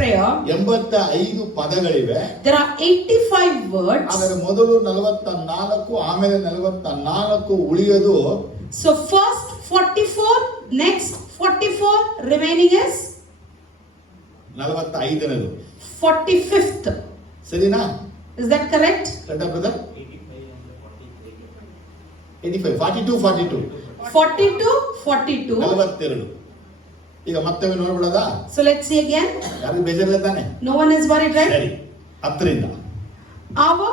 Prayer, 85 ಪದಗಳಿವೆ. there are 85 words. ಅದರ ಮೊದಲು 44, ಆಮೇಲೆ 44 ಉಳಿಯೋದು. So first 44, next 44, remaining is 45ನೇದು. 45th. ಸರಿನಾ? Is that correct? ಕರೆಕ್ಟಾ ಬ್ರದರ್? 85, 42, 42. 42, 42. 42. ಈಗ ಮತ್ತೆ ನೋಡ್ಬಿಡೋದಾ? So let's see again. ಯಾರಿಗೂ ಬೇಜಾರಿಲ್ಲ ತಾನೆ? No one is worried, right? ಸರಿ. 10ರಿಂದ Our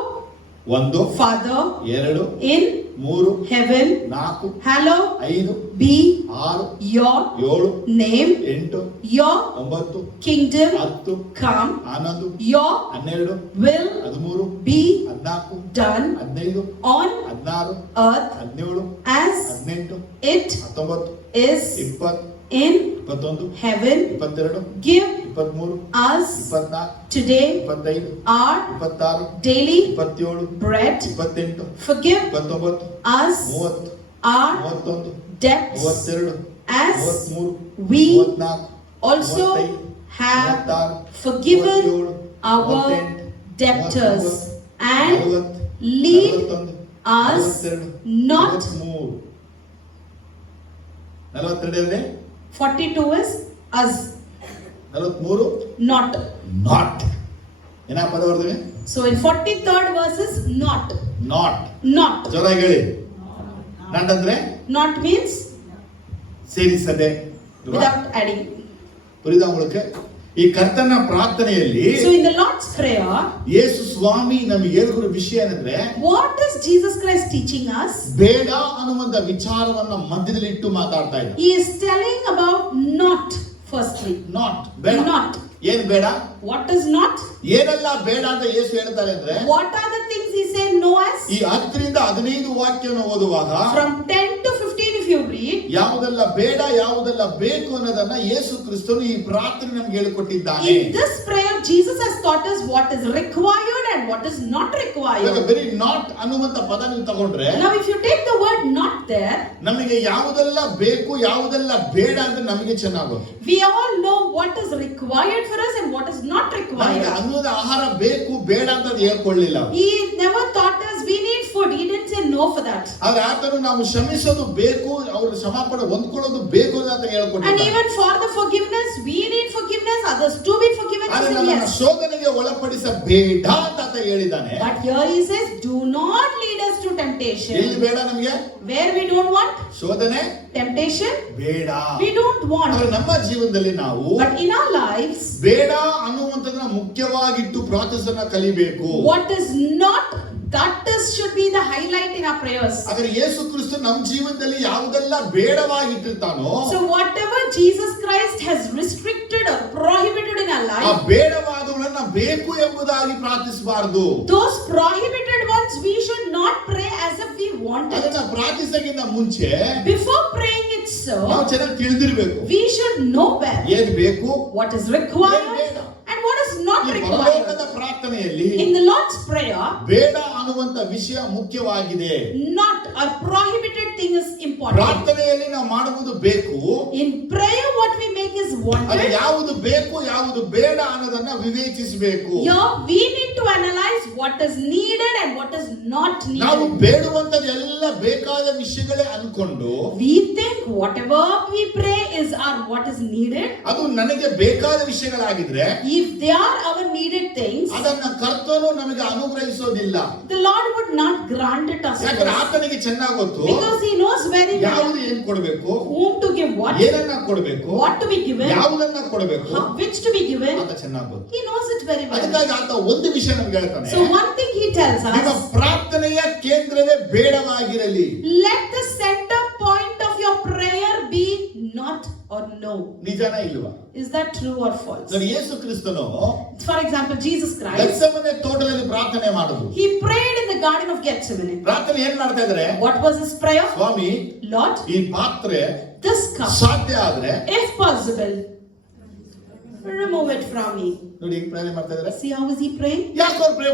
1, Father 2, in 3, heaven, 4, hallowed 5, be 6, your 7, name, 8, your 9, kingdom 10, come, 11, your 12, will 13, be 14, done 15, on 16, earth 17, as 18, it 19, is 20, in 21, heaven. 22, Give 23, us 24, today 25, our 26, daily 27, bread. 28, Forgive 29, us 30, our 31, debts 32, as 33, we 34, also 35, have 36, forgiven 37, our 38, debtors, 39, and 40, lead 41, us 42, not. 42 42 is us, 43 not. ನಾಟ್. ಏನ ಪದ ಬರ್ತೀವಿ? So in 43rd verse is not. Not. Not. ಜೋರಾಗಿ ಹೇಳಿ. ನಾಟ್ ಅಂದ್ರೆ Not means ಸೇರಿಸದೆ. without adding. புரியுதா உங்களுக்கு? ಈ ಕರ್ತನ ಪ್ರಾರ್ಥನೆಯಲ್ಲಿ So in the Lord's Prayer, ಯೇಸು ಸ್ವಾಮಿ ನಮಗೆ ಹೇಳಿರುವ ವಿಷಯ ಏನಂದ್ರೆ, what is Jesus Christ teaching us? ಬೇಡ ಅನ್ನುವಂತ ವಿಚಾರವನ್ನ ಮಧ್ಯದಲ್ಲಿ ಇಟ್ಟು ಮಾತಾಡ್ತಾ ಇದ್ದ. He is telling about not firstly. Not ಬೇಡ. Not. ಏನ್ ಬೇಡ? What is not? ಏನೆಲ್ಲ ಬೇಡ ಅಂತ ಯೇಸು ಹೇಳ್ತಾರೆ ಅಂದ್ರೆ, What are the things he said no as? ಈ 10 ರಿಂದ 15 ವಾಕ್ಯವನ್ನು ಓದುವಾಗ From 10 to 15 if you read, ಯಾವುದೆಲ್ಲ ಬೇಡ ಯಾವುದೆಲ್ಲ ಬೇಕು ಅನ್ನೋದನ್ನ ಯೇಸು ಕ್ರಿಸ್ತನು ಈ ಪ್ರಾರ್ಥನೆ ನಮಗೆ ಹೇಳಿಕೊಟ್ಟಿದ್ದಾನೆ. in this prayer Jesus has taught us what is required and what is not required. ಬರೀ ನಾಟ್ ಅನ್ನುವಂತ ಪದ ನೀವು ತಗೊಂಡ್ರೆ, Now if you take the word not there, ನಮಗೆ ಯಾವುದೆಲ್ಲ ಬೇಕು ಯಾವುದೆಲ್ಲ ಬೇಡ ಅಂತ ನಮಗೆ ಚೆನ್ನಾಗುತ್ತೆ. we all know what is required for us and what is not ನಮಗೆ required. ಅನ್ನೋದು ಆಹಾರ ಬೇಕು ಬೇಡ ಅಂತ ಹೇಳ್ಕೊಳ್ಳಿಲ್ಲ. He never taught us we need food. He didn't say no for that. ಆದ್ರೆ ಆತನು ನಾವು ಶ್ರಮಿಸೋದು ಬೇಕು, ಅವರು ಕ್ಷಮಾಪಣೆ ಹೊಂದ್ಕೊಳ್ಳೋದು ಬೇಕು ಅಂತ And ಹೇಳ್ಕೊಟ್ಟಿದ್ದಾನೆ. even for the forgiveness, we need forgiveness, others to be forgiven. He ಆದ್ರೆ said ನಮ್ಮನ್ನ yes. ಶೋಧನೆಗೆ ಒಳಪಡಿಸಬೇಡ ಅಂತ ಹೇಳಿದ್ದಾನೆ. But here he says, do not lead us to ಎಲ್ಲಿ temptation. ಬೇಡ ನಮಗೆ? Where we don't want ಶೋಧನೆ temptation, ಬೇಡ. we don't ಆದ್ರೆ want. ನಮ್ಮ ಜೀವನದಲ್ಲಿ ನಾವು But in our lives, ಬೇಡ ಅನ್ನುವಂಥದ್ದನ್ನ ಮುಖ್ಯವಾಗಿಟ್ಟು ಪ್ರಾರ್ಥಿಸನ್ನ ಕಲಿಬೇಕು. what is not, that is should be the highlight in our prayers. ಆದ್ರೆ ಯೇಸು ಕ್ರಿಸ್ತ ನಮ್ಮ ಜೀವನದಲ್ಲಿ ಯಾವುದೆಲ್ಲ ಬೇಡವಾಗಿಟ್ಟಿರ್ತಾನೋ, So whatever Jesus Christ has restricted or prohibited in our ಆ life, ಬೇಡವಾದವುಗಳನ್ನ ಬೇಕು ಎಂಬುದಾಗಿ ಪ್ರಾರ್ಥಿಸಬಾರದು. those prohibited ones we should not pray as if we want it. ಅದನ್ನ ಪ್ರಾರ್ಥಿಸಕ್ಕಿಂತ ಮುಂಚೆ Before praying it, ನಾವು sir, ಚೆನ್ನಾಗಿ ತಿಳಿದಿರ್ಬೇಕು. we should know well ಏನ್ ಬೇಕು, what is required and what is not ಈ required. ಪರಲೋಕದ ಪ್ರಾರ್ಥನೆಯಲ್ಲಿ In the Lord's Prayer, ಬೇಡ ಅನ್ನುವಂತ ವಿಷಯ ಮುಖ್ಯವಾಗಿದೆ. not a prohibited thing is important. ಪ್ರಾರ್ಥನೆಯಲ್ಲಿ ನಾವು ಮಾಡುವುದು ಬೇಕು. In prayer, what we make is ಅದು wanted. ಯಾವುದು ಬೇಕು ಯಾವುದು ಬೇಡ ಅನ್ನೋದನ್ನ ವಿವೇಚಿಸಬೇಕು. Here we need to analyze what is needed and what is not ನಾವು needed. ಬೇಡುವಂತದೆಲ್ಲ ಬೇಕಾದ ವಿಷಯಗಳೇ ಅನ್ಕೊಂಡು, We think whatever we pray is what is needed. ಅದು ನನಗೆ ಬೇಕಾದ ವಿಷಯಗಳಾಗಿದ್ರೆ If they are our needed things, ಅದನ್ನ ಕರ್ತನು ನಮಗೆ ಅನುಗ್ರಹಿಸೋದಿಲ್ಲ. the Lord would not grant it us. ಯಾಕಂದ್ರೆ ಆತನಿಗೆ ಚೆನ್ನಾಗಿ ಗೊತ್ತು Because he knows very well ಯಾವುದು ಏನ್ ಕೊಡಬೇಕು, whom to give what, ಏನನ್ನ ಕೊಡಬೇಕು, what to be given, ಯಾವುದನ್ನ ಕೊಡಬೇಕು, which to be given. ಆತ ಚೆನ್ನಾಗಿ ಗೊತ್ತು. He knows it very well. ಅದಕ್ಕಾಗಿ ಆತ ಒಂದು ವಿಷಯ ನಮ್ಗೆ ಹೇಳ್ತಾನೆ, So one thing he tells ನಿಮ್ಮ us, ಪ್ರಾರ್ಥನೆಯ ಕೇಂದ್ರವೇ ಬೇಡವಾಗಿರಲಿ. let the center point of your prayer be not or no. ನಿಜನ ಇಲ್ವಾ? Is that true or false? ನೋಡಿ, ಯೇಸು ಕ್ರಿಸ್ತನು For example, Jesus Christ, Gethsemane ತೋಟದಲ್ಲಿ ಪ್ರಾರ್ಥನೆ ಮಾಡುದು. he prayed in the Garden of Gethsemane. ಪ್ರಾರ್ಥನೆ ಏನ್ ಮಾಡ್ತಾ ಇದ್ದಾರೆ? What was his prayer? ಸ್ವಾಮಿ, Lord, ಈ ಪಾತ್ರೆ this cup, ಸಾಧ್ಯ ಆದ್ರೆ if possible, remove it from me. ನೋಡಿ ಈಗ ಪ್ರಾರ್ಥನೆ ಮಾಡ್ತಾ ಇದ್ದಾರೆ. See how is he praying? ಯಾಕೆ ಅವ್ರು ಪ್ರೇ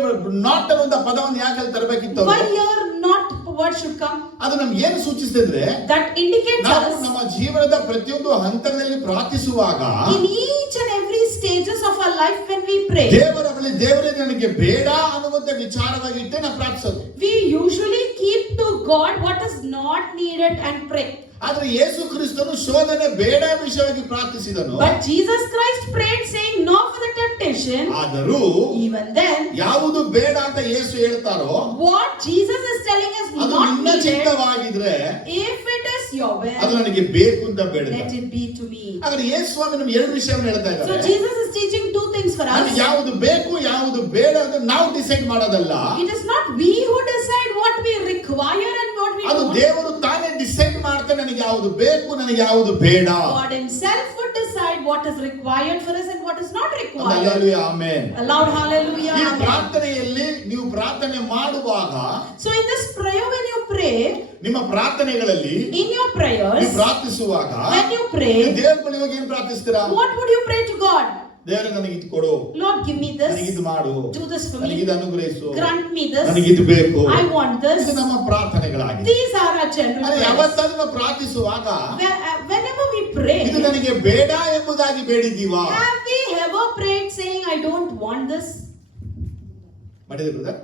ನಾಟ್ ಅನ್ನುವಂತ ಪದವನ್ನು ಯಾಕೆ ಅಲ್ಲಿ ತರಬೇಕಿತ್ತು? Why here not word should come? ಅದು ನಮ್ಗೆ ಏನು ಸೂಚಿಸಿದ್ರೆ, That indicates ನಾವು us ನಮ್ಮ ಜೀವನದ ಪ್ರತಿಯೊಂದು ಹಂತದಲ್ಲಿ ಪ್ರಾರ್ಥಿಸುವಾಗ in each and every stages of our life when we pray. ದೇವರ ಬಳಿ ದೇವರೇ ನನಗೆ ಬೇಡ ಅನ್ನುವಂತ ವಿಚಾರವಾಗಿ ಇಟ್ಟೆ ನಾವು ಪ್ರಾರ್ಥಿಸೋದು. We usually keep to God what is not needed and pray. ಆದ್ರೆ ಯೇಸು ಕ್ರಿಸ್ತನು ಶೋಧನೆ ಬೇಡ ವಿಷಯವಾಗಿ ಪ್ರಾರ್ಥಿಸಿದನು. But Jesus Christ prayed saying no for the temptation. ಆದರೂ even then ಯಾವುದು ಬೇಡ ಅಂತ ಯೇಸು ಹೇಳ್ತಾರೋ what Jesus is telling us ಅದು not ನಿನ್ನ needed, ಚಿತ್ತವಾಗಿದ್ರೆ if it is your will, ಅದು ನನಗೆ ಬೇಕು ಅಂತ ಬೇಡ. let it be to me. ಹಾಗಾದ್ರೆ ಯೇಸು ಸ್ವಾಮಿ ನಮಗೆ ಎರಡು ವಿಷಯವನ್ನು ಹೇಳ್ತಾ So ಇದ್ದಾರೆ. Jesus is teaching two things for us. ನಮಗೆ ಯಾವುದು ಬೇಕು ಯಾವುದು ಬೇಡ ಅಂತ ನಾವು ಡಿಸೈಡ್ ಮಾಡೋದಲ್ಲ. It is not we who decide what we require and what we ಅದು don't. ದೇವರು ತಾನೇ ಡಿಸೈಡ್ ಮಾಡ್ತಾನೆ ನನಗೆ ಯಾವುದು ಬೇಕು ನನಗೆ ಯಾವುದು ಬೇಡ. God himself would decide what is required for us and what is not required. Hallelujah amen. A loud hallelujah. ಈ Amen. ಪ್ರಾರ್ಥನೆಯಲ್ಲಿ ನೀವು ಪ್ರಾರ್ಥನೆ ಮಾಡುವಾಗ So in this prayer when you pray, ನಿಮ್ಮ ಪ್ರಾರ್ಥನೆಗಳಲ್ಲಿ in your ನೀವು prayers, ಪ್ರಾರ್ಥಿಸುವಾಗ when you pray, ದೇವರ ಬಳಿ ಹೋಗಿ ಏನು ಪ್ರಾರ್ಥಿಸ್ತೀರಾ? what would you pray to God? ದೇವರೇ ನನಗೆ ಇದು ಕೊಡು, Lord, give me ನನಗೆ this, ಇದು ಮಾಡು, do this for ನನಗೆ me, ಇದು ಅನುಗ್ರಹಿಸು, grant me this, ನನಗೆ ಇದು ಬೇಕು. I want ಇದು this. ನಮ್ಮ ಪ್ರಾರ್ಥನೆಗಳಾಗಿದೆ. These are our general ಅರೆ prayers. ಯಾವತ್ತಾದ್ರೂ ನಾವು ಪ್ರಾರ್ಥಿಸುವಾಗ Whenever we pray, ಇದು ನನಗೆ ಬೇಡ ಎಂಬುದಾಗಿ ಬೇಡಿದ್ದೀವಾ? have we ever prayed saying, I don't want this? ಮಾಡಿದ್ರೆ ಬ್ರದರ್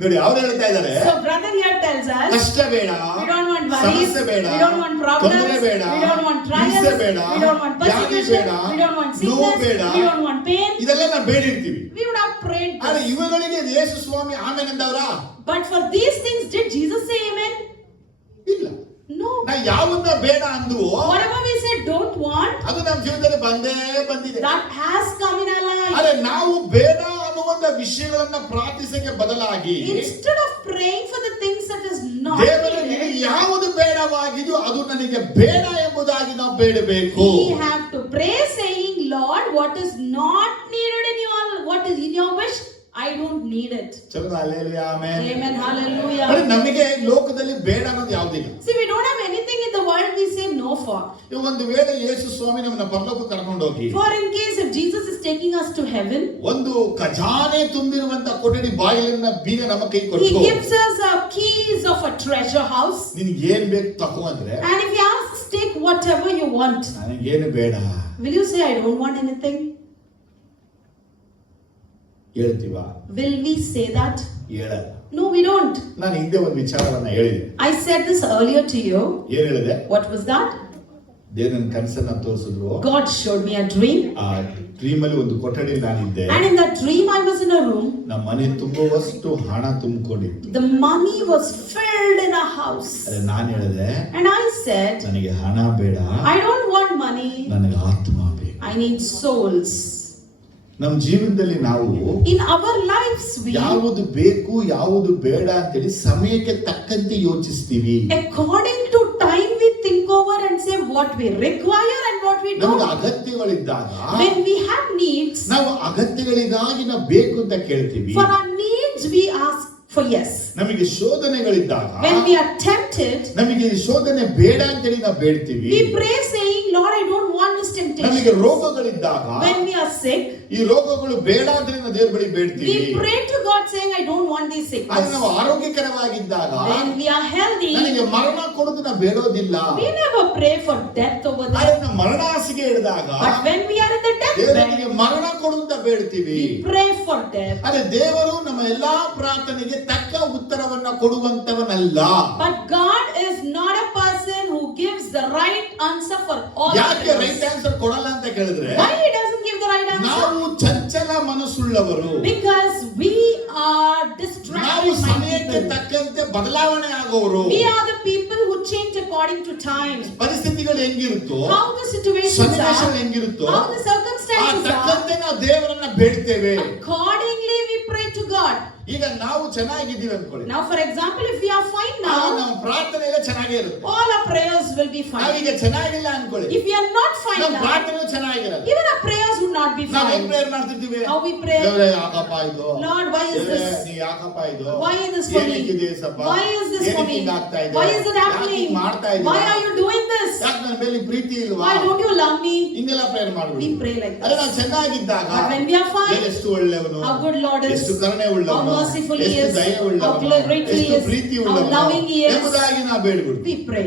ನೋಡಿ ಅವ್ರು ಹೇಳ್ತಾ ಇದ್ದಾರೆ So brother here tells us, ಕಷ್ಟ ಬೇಡ, we don't want worries, ಸಮಸ್ಯೆ ಬೇಡ, we don't want problems, ತೊಂದರೆ ಬೇಡ, we don't want trials, ಹಿಂಸೆ ಬೇಡ, we don't want ವ್ಯಾಧಿ persecution, ಬೇಡ, we don't want ನೋವು sickness, ಬೇಡ, we don't want pain. ಇದೆಲ್ಲ ನಾವು ಬೇಡಿರ್ತೀವಿ. We would have prayed ಆದ್ರೆ this. ಇವುಗಳಿಗೆ ಯೇಸು ಸ್ವಾಮಿ ಆಮೇಲೆ ಅಂದವರ But for these things, did Jesus say amen? ಇಲ್ಲ. No. ನಾ ಯಾವನ್ನ ಬೇಡ ಅಂದುವೋ Whatever we said don't want, ಅದು ನಮ್ಮ ಜೀವನದಲ್ಲಿ ಬಂದಿದೆ. that has come in our life. ಆದ್ರೆ ನಾವು ಬೇಡ ಅನ್ನುವಂತ ವಿಷಯಗಳನ್ನ ಪ್ರಾರ್ಥಿಸಕ್ಕೆ ಬದಲಾಗಿ Instead of praying for the things that is not ದೇವರೇ needed, ನಿನಗೆ ಯಾವುದು ಬೇಡವಾಗಿದೆಯೋ ಅದು ನನಗೆ ಬೇಡ ಎಂಬುದಾಗಿ ನಾವು ಬೇಡಬೇಕು. we have to pray saying, Lord, what is not needed in your, what is in your wish, I don't need it. ಚಲೋ ಹಲ್ಲೆಲೂಯಾ ಆಮೆನ್. Amen. Hallelujah. ಆದ್ರೆ ನಮಗೆ ಲೋಕದಲ್ಲಿ ಬೇಡ ಅನ್ನೋದು ಯಾವುದಿಲ್ಲ. See, we don't have anything in the world we say no for. ಈಗ ಒಂದು ವೇಳೆ ಯೇಸು ಸ್ವಾಮಿ ನಮ್ಮನ್ನ ಪರಲೋಕಕ್ಕೆ ಕರ್ಕೊಂಡು ಹೋಗಿ For in case if Jesus is taking us to heaven, ಒಂದು ಖಜಾನೆ ತುಂಬಿರುವಂತ ಕೊಠಡಿ ಬಾಗಿಲನ್ನ ಬೀಗ ನಮ್ಮ ಕೈ he ಕೊಟ್ಟು gives us keys of a treasure house. ನಿನಗೆ ಏನ್ ಬೇಕು ತಗೋ ಅಂದ್ರೆ And if he asks, take whatever you want, ನನಗೇನು ಬೇಡ will you say, I don't want anything? ಹೇಳ್ತೀವ? Will we say that? ಹೇಳಲ್ಲ. No, we don't. ನಾನು ಹಿಂದೆ ಒಂದು ವಿಚಾರವನ್ನ ಹೇಳಿದೆ. I said this earlier to you. ಏನ್ ಹೇಳಿದೆ? What was that? ದೇವ್ರ ನನ್ನ ಕನಸನ್ನ ತೋರಿಸಿದ್ರು. God showed me a dream. ಆ ಡ್ರೀಮ್ ಅಲ್ಲಿ ಒಂದು ಕೊಠಡಿ ನಾನಿದ್ದೆ. And in that dream, I was in a room. ನಮ್ಮ ಮನೆ ತುಂಬುವಷ್ಟು ಹಣ ತುಂಬಿಕೊಂಡಿತ್ತು. The money was filled in a house. ಅದೇ ನಾನು ಹೇಳಿದೆ, And I said, ನನಗೆ ಹಣ ಬೇಡ, I don't want money. ನನಗೆ ಆತ್ಮ ಬೇಕು. I need souls. ನಮ್ಮ ಜೀವನದಲ್ಲಿ ನಾವು In our lives, we, ಯಾವುದು ಬೇಕು ಯಾವುದು ಬೇಡ ಅಂತೇಳಿ ಸಮಯಕ್ಕೆ ತಕ್ಕಂತೆ ಯೋಚಿಸ್ತೀವಿ. according to time, we think over and say what we require and what we ನಮ್ಗೆ don't. ಅಗತ್ಯಗಳಿದ್ದಾಗ When we have needs, ನಾವು ಅಗತ್ಯಗಳಿಗಾಗಿ ನಾವು ಬೇಕು ಅಂತ ಕೇಳ್ತೀವಿ. for our needs, we ask for yes. ನಮಗೆ ಶೋಧನೆಗಳಿದ್ದಾಗ When we are tempted, ನಮಗೆ ಈ ಶೋಧನೆ ಬೇಡ ಅಂತೇಳಿ ನಾವು ಬೇಡ್ತೀವಿ. we pray saying, Lord, I don't want this ನಮಗೆ temptation. ರೋಗಗಳಿದ್ದಾಗ When we are sick, ಈ ರೋಗಗಳು ಬೇಡ ಅಂತೇಳಿ ನಾವು ದೇವರ ಬಳಿ ಬೇಡ್ತೀವಿ. we pray to God saying, I don't want these ಆದ್ರೆ sickness. ನಾವು ಆರೋಗ್ಯಕರವಾಗಿದ್ದಾಗ When we are healthy, ನನಗೆ ಮರಣ ಕೊಡೋದು ನಾವು ಬೇಡೋದಿಲ್ಲ. we never pray for death over ಆದ್ರೆ there. ನಾವು ಮರಣ ಹಾಸಿಗೆ ಹಿಡಿದಾಗ But when we are in the ದೇವರಿಗೆ deathbed, ಮರಣ ಕೊಡು ಅಂತ ಬೇಡ್ತೀವಿ. we pray for death. ಆದ್ರೆ ದೇವರು ನಮ್ಮ ಎಲ್ಲಾ ಪ್ರಾರ್ಥನೆಗೆ ತಕ್ಕ ಉತ್ತರವನ್ನ ಕೊಡುವಂತವನಲ್ಲ. But God is not a person who gives the right answer for all ಯಾಕೆ things. ರೈಟ್ ಆನ್ಸರ್ ಕೊಡಲ್ಲ ಅಂತ ಕೇಳಿದ್ರೆ Why he doesn't give the right answer? ನಾವು ಚಂಚಲ ಮನಸ್ಸುಳ್ಳವರು. Because we are ನಾವು distracted ಸಮಯಕ್ಕೆ people. ತಕ್ಕಂತೆ ಬದಲಾವಣೆ ಆಗೋರು. We are the people who change according to time. ಪರಿಸ್ಥಿತಿಗಳು ಹೆಂಗಿರುತ್ತೋ, How the situations ಸನ್ನಿವೇಶಗಳು are, ಹೆಂಗಿರುತ್ತೋ how the ಆ circumstances are, ತಕ್ಕಂತೆ ನಾವು ದೇವರನ್ನ ಬೇಡ್ತೇವೆ. accordingly we pray to God. ಈಗ ನಾವು ಚೆನ್ನಾಗಿದ್ದೀವಿ ಅನ್ಕೊಳ್ಳಿ. Now for example, if we are fine ಆಗ now, ನಮ್ಮ ಪ್ರಾರ್ಥನೆ ಎಲ್ಲ ಚೆನ್ನಾಗೇ ಇರುತ್ತೆ. all our prayers will be fine. ನಾವೀಗ ಚೆನ್ನಾಗಿಲ್ಲ ಅನ್ಕೊಳ್ಳಿ, If we are not fine ನಮ್ಮ now, ಪ್ರಾರ್ಥನೆ ಚೆನ್ನಾಗಿರಲ್ಲ. even our prayers would not be ನಾವು ಹೆಂಗ್ fine. ಪ್ರೇಯರ್ ಮಾಡ್ತಿರ್ತೀವಿ? How we pray, ದೇವರೇ ಯಾಕಪ್ಪ ಇದು? Lord, why is ದೇವರೇ, this? ನೀ ಯಾಕಪ್ಪ ಇದು? Why is this for me? ಏನಕ್ಕಿದೆ ಸಪ್ಪ? Why is this for ಏನಕ್ಕೆ me? ಹಿಂಗಾಗ್ತಾ ಇದೆ? Why is it ಯಾಕೆ happening? ಹಿಂಗ್ ಮಾಡ್ತಾ ಇದ್ದೀರಾ? Why are you doing this? ಯಾಕೆ ನನ್ನ ಮೇಲೆ ಪ್ರೀತಿ ಇಲ್ವಾ? Why don't you love me? ಹಿಂಗೆಲ್ಲ ಪ್ರೇಯರ್ ಮಾಡ್ಬಿಡಿ. We pray like ಅರೆ this. ನಾವು ಚೆನ್ನಾಗಿದ್ದಾಗ But when we are fine, ದೇವರು ಎಷ್ಟು ಒಳ್ಳೆಯವನು, how good Lord is, ಎಷ್ಟು ಕರುಣೆ how ಉಳ್ಳವನು, merciful He ಎಷ್ಟು is, ದಯೆ how ಉಳ್ಳವನು, grateful He ಎಷ್ಟು is, ಪ್ರೀತಿ how ಉಳ್ಳವನು loving He is. ಎಂಬುದಾಗಿ ನಾವು ಬೇಡ್ಬಿಡ್ತೀವಿ. We pray.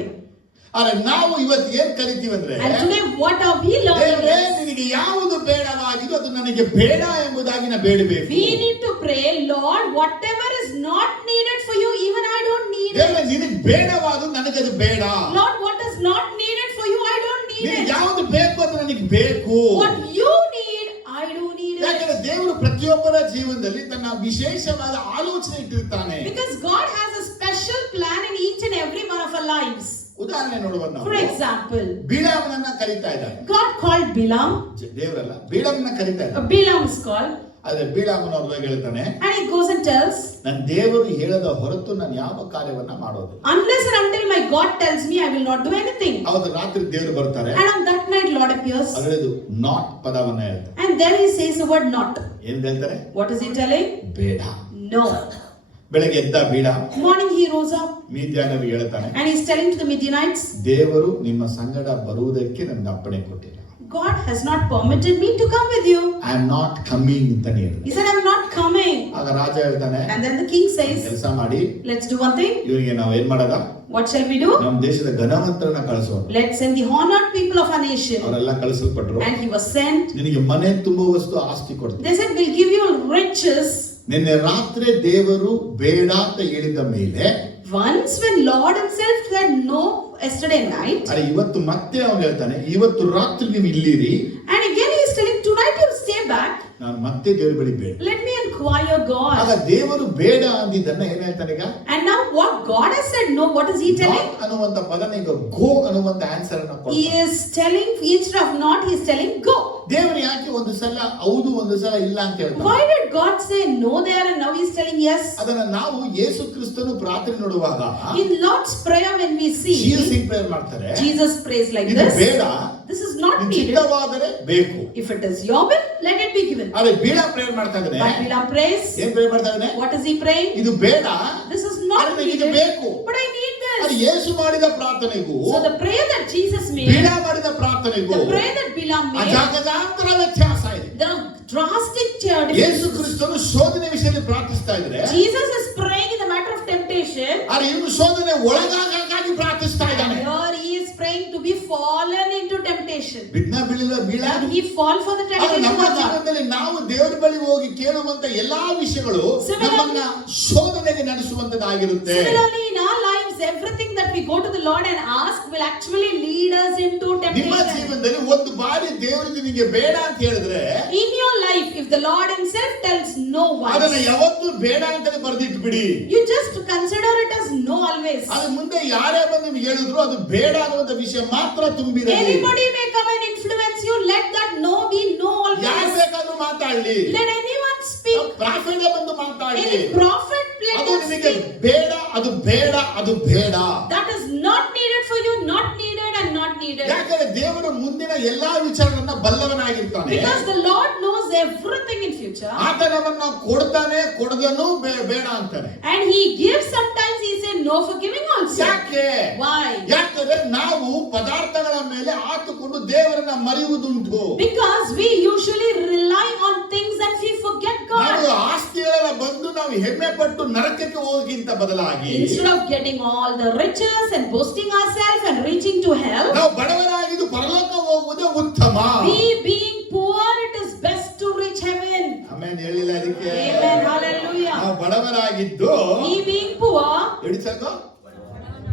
ಆದ್ರೆ ನಾವು ಇವತ್ತು ಏನ್ ಕಲಿತೀವಿ ಅಂದ್ರೆ And today what are we learning ದೇವರೇ is, ನಿನಗೆ ಯಾವುದು ಬೇಡವಾಗಿದೋ ಅದು ನನಗೆ ಬೇಡ ಎಂಬುದಾಗಿ ನಾ ಬೇಡಬೇಕು. we need to pray, Lord, whatever is not needed for you, even I don't need it. ದೇವರೇ ನಿನಗೆ ಬೇಡವಾದ ನನಗದು ಬೇಡ. Lord, what is not needed for you, I don't need ನಿನಗೆ it. ಯಾವುದು ಬೇಕು ಅದು ನನಗೆ ಬೇಕು. What you need, I don't need ಯಾಕಂದ್ರೆ it. ದೇವರು ಪ್ರತಿಯೊಬ್ಬರ ಜೀವನದಲ್ಲಿ ತನ್ನ ವಿಶೇಷವಾದ ಆಲೋಚನೆ ಇಟ್ಟಿರ್ತಾನೆ. Because God has a special plan in each and every one of our lives. ಉದಾಹರಣೆ ನೋಡುವ ನಾವು For example, ಬಿಳಾಮನನ್ನ ಕರೀತಾ ಇದ್ದಾನೆ. God called Bilam. ದೇವರಲ್ಲ, ಬಿಳಾಮನ ಕರೀತಾ ಇದ್ದಾನೆ. Bilam is called. ಆದ್ರೆ ಬಿಳಾಮನ ಅವ್ರು ಹೇಳ್ತಾನೆ, And he goes and tells, ನನ್ನ ದೇವರು ಹೇಳದ ಹೊರತು ನಾನು ಯಾವ ಕಾರ್ಯವನ್ನ ಮಾಡೋದು. unless and until my God tells me, I will not do anything. ಅವತ್ತು ರಾತ್ರಿ ದೇವರು ಬರ್ತಾರೆ. And on that night, Lord appears. ಅದರದು ನಾಟ್ ಪದವನ್ನ ಹೇಳ್ತಾರೆ. And then he says the word not. ಏನ್ ಹೇಳ್ತಾರೆ? What is he telling? ಬೇಡ. No. ಬೆಳಗ್ಗೆ ಎದ್ದ ಬೀಳ Morning he rose up. ಮಿದ್ಯಾನರಿಗೆ ಹೇಳ್ತಾನೆ, And he's telling to the Midianites, ದೇವರು ನಿಮ್ಮ ಸಂಗಡ ಬರುವುದಕ್ಕೆ ನನಗೆ ಅಪ್ಪಣೆ ಕೊಟ್ಟಿಲ್ಲ. God has not permitted me to come with you. I am not coming ಅಂತ ಹೇಳಿದ್ರು. He said, I'm not coming. ಆಗ ರಾಜ ಹೇಳ್ತಾನೆ, And then the king says, ಕೆಲಸ ಮಾಡಿ, let's do one thing. ಇವರಿಗೆ ನಾವು ಏನ್ ಮಾಡೋದ, What shall we do? ನಮ್ಮ ದೇಶದ ಘನವಂತರನ್ನ ಕಳಿಸೋಣ. Let's send the honored people of our nation. ಅವರೆಲ್ಲ ಕಳಿಸಲ್ಪಟ್ರು. And he was sent. ನಿನಗೆ ಮನೆ ತುಂಬಾ ವಸ್ತು ಆಸ್ತಿ ಕೊಡ್ತೀನಿ. They said, we'll give you riches. ನಿನ್ನೆ ರಾತ್ರಿ ದೇವರು ಬೇಡ ಅಂತ ಹೇಳಿದ ಮೇಲೆ, Once when Lord himself said no yesterday night. ಅರೆ ಇವತ್ತು ಮತ್ತೆ ಅವನು ಹೇಳ್ತಾನೆ, ಇವತ್ತು ರಾತ್ರಿ ನೀವು ಇಲ್ಲಿರಿ. And again he is telling, tonight you stay back. ನಾನು ಮತ್ತೆ ದೇವರ ಬಳಿ ಬೇಡ. Let me inquire God. ಆಗ ದೇವರು ಬೇಡ ಅಂದಿದ್ದನ್ನ ಏನ್ ಹೇಳ್ತಾನೆ ಈಗ? And now what God has said no, what is he telling? Not ಅನ್ನುವಂತ ಪದನ ಈಗ ಗೋ ಅನ್ನುವಂತ ಆನ್ಸರ್ ಅನ್ನು He ಕೊಡ್ತಾನೆ. is telling, instead of not, he is telling go. ದೇವರು ಯಾಕೆ ಒಂದು ಸಲ ಹೌದು ಒಂದು ಸಲ ಇಲ್ಲ ಅಂತ ಹೇಳ್ತಾನೆ? Why did God say no there and now he is telling yes? ಅದನ್ನ ನಾವು ಯೇಸು ಕ್ರಿಸ್ತನು ಪ್ರಾರ್ಥನೆ ನೋಡುವಾಗ In Lord's prayer when we see, Jesus prayer ಮಾಡ್ತಾರೆ. Jesus prays like ಇದು this. ಬೇಡ, This is not ನಿನ್ನ needed. ಚಿತ್ತವಾದರೆ ಬೇಕು. If it is your will, let it be given. ಅದೇ ಬೇಡ ಪ್ರೇಯರ್ ಮಾಡ್ತಾ ಇದ್ದಾನೆ. But Bilam prays. ಏನ್ ಪ್ರೇಯರ್ ಮಾಡ್ತಾ ಇದ್ದಾನೆ? What is he praying? ಇದು ಬೇಡ, This is not ಆದ್ರೆ ನನಗೆ needed. ಬೇಕು. But I need ಅದು this. ಯೇಸು ಮಾಡಿದ ಪ್ರಾರ್ಥನೆಗೂ So the prayer that Jesus made, ಬೇಡ ಮಾಡಿದ ಪ್ರಾರ್ಥನೆಗೂ the prayer that Bilam made, ಅಜಗಜಾಂತರ ವ್ಯತ್ಯಾಸ ಇದೆ. there are drastic ಯೇಸು differences. ಕ್ರಿಸ್ತನು ಶೋಧನೆ ವಿಷಯದಲ್ಲಿ ಪ್ರಾರ್ಥಿಸ್ತಾ ಇದ್ರೆ, Jesus is praying in the matter of temptation. ಆದ್ರೆ ಇವನು ಶೋಧನೆ ಒಳಗಾಗಕ್ಕಾಗಿ ಪ್ರಾರ್ಥಿಸ್ತಾ ಇದ್ದಾನೆ. Here he is praying to be fallen into temptation. ಬಿದ್ದ ಬೀಳಿಲ್ಲ ಬೀಳ. And he fall for the ಆದ್ರೆ temptation ನಮ್ಮ of God. ಜೀವನದಲ್ಲಿ ನಾವು ದೇವರ ಬಳಿ ಹೋಗಿ ಕೇಳುವಂತ ಎಲ್ಲಾ ವಿಷಯಗಳು ನಮ್ಮನ್ನ ಶೋಧನೆಗೆ ನಡೆಸುವಂತದ್ದಾಗಿರುತ್ತೆ. Similarly, in our lives, everything that we go to the Lord and ask will actually lead us into ನಿಮ್ಮ temptation. ಜೀವನದಲ್ಲಿ ಒಂದು ಬಾರಿ ದೇವರಿಗೆ ನಿಮಗೆ ಬೇಡ ಅಂತ ಹೇಳಿದ್ರೆ, In your life, if the Lord himself tells no ಅದನ್ನ once, ಯಾವತ್ತೂ ಬೇಡ ಅಂತಾನೆ ಬರೆದಿಟ್ಟು ಬಿಡಿ. you just consider it as no always. ಅದು ಮುಂದೆ ಯಾರೇ ಬಂದು ನಿಮ್ಗೆ ಹೇಳಿದ್ರು ಅದು ಬೇಡ ಅನ್ನುವಂತ ವಿಷಯ ಮಾತ್ರ ತುಂಬಿರಲಿ. Anybody may come and influence you, let that no be no ಯಾರು always. ಬೇಕಾದ್ರೂ ಮಾತಾಡ್ಲಿ. Let anyone speak. ಪ್ರಾಫಿಟ್ ಬಂದು ಮಾತಾಡ್ಲಿ. Any prophet, let ಅದು him ನಿಮಗೆ speak. ಬೇಡ, ಅದು ಬೇಡ, ಅದು ಬೇಡ. That is not needed for you, not needed and not needed. ಯಾಕಂದ್ರೆ ದೇವರು ಮುಂದಿನ ಎಲ್ಲಾ ವಿಚಾರಗಳನ್ನ ಬಲ್ಲವನಾಗಿರ್ತಾನೆ. Because the Lord knows everything in future. ಆತನವನ್ನ ಕೊಡ್ತಾನೆ, ಕೊಡದನು ಬೇಡ ಅಂತಾನೆ. And he gives sometimes, he said no for giving also. ಯಾಕೆ? Why? ಯಾಕಂದ್ರೆ ನಾವು ಪದಾರ್ಥಗಳ ಮೇಲೆ ಆತುಕೊಂಡು ದೇವರನ್ನ ಮರೆಯುವುದುಂಟು. Because we usually rely on things and we forget ನಾವು God. ಆಸ್ತಿಗಳೆಲ್ಲ ಬಂದು ನಾವು ಹೆಮ್ಮೆ ಪಟ್ಟು ನರಕಕ್ಕೆ ಹೋಗಿಂತ ಬದಲಾಗಿ, Instead of getting all the riches and boasting ourselves and reaching to hell, ನಾವು ಬಡವರಾಗಿದ್ದು ಪರಲೋಕ ಹೋಗುವುದೇ ಉತ್ತಮ. we being poor, it is best to reach heaven. ಆಮೇಲೆ ಹೇಳಿಲ್ಲ ಅದಕ್ಕೆ. Amen. Hallelujah. ನಾವು ಬಡವರಾಗಿದ್ದು We being poor, ಎಡಿಸಲ್ವಾ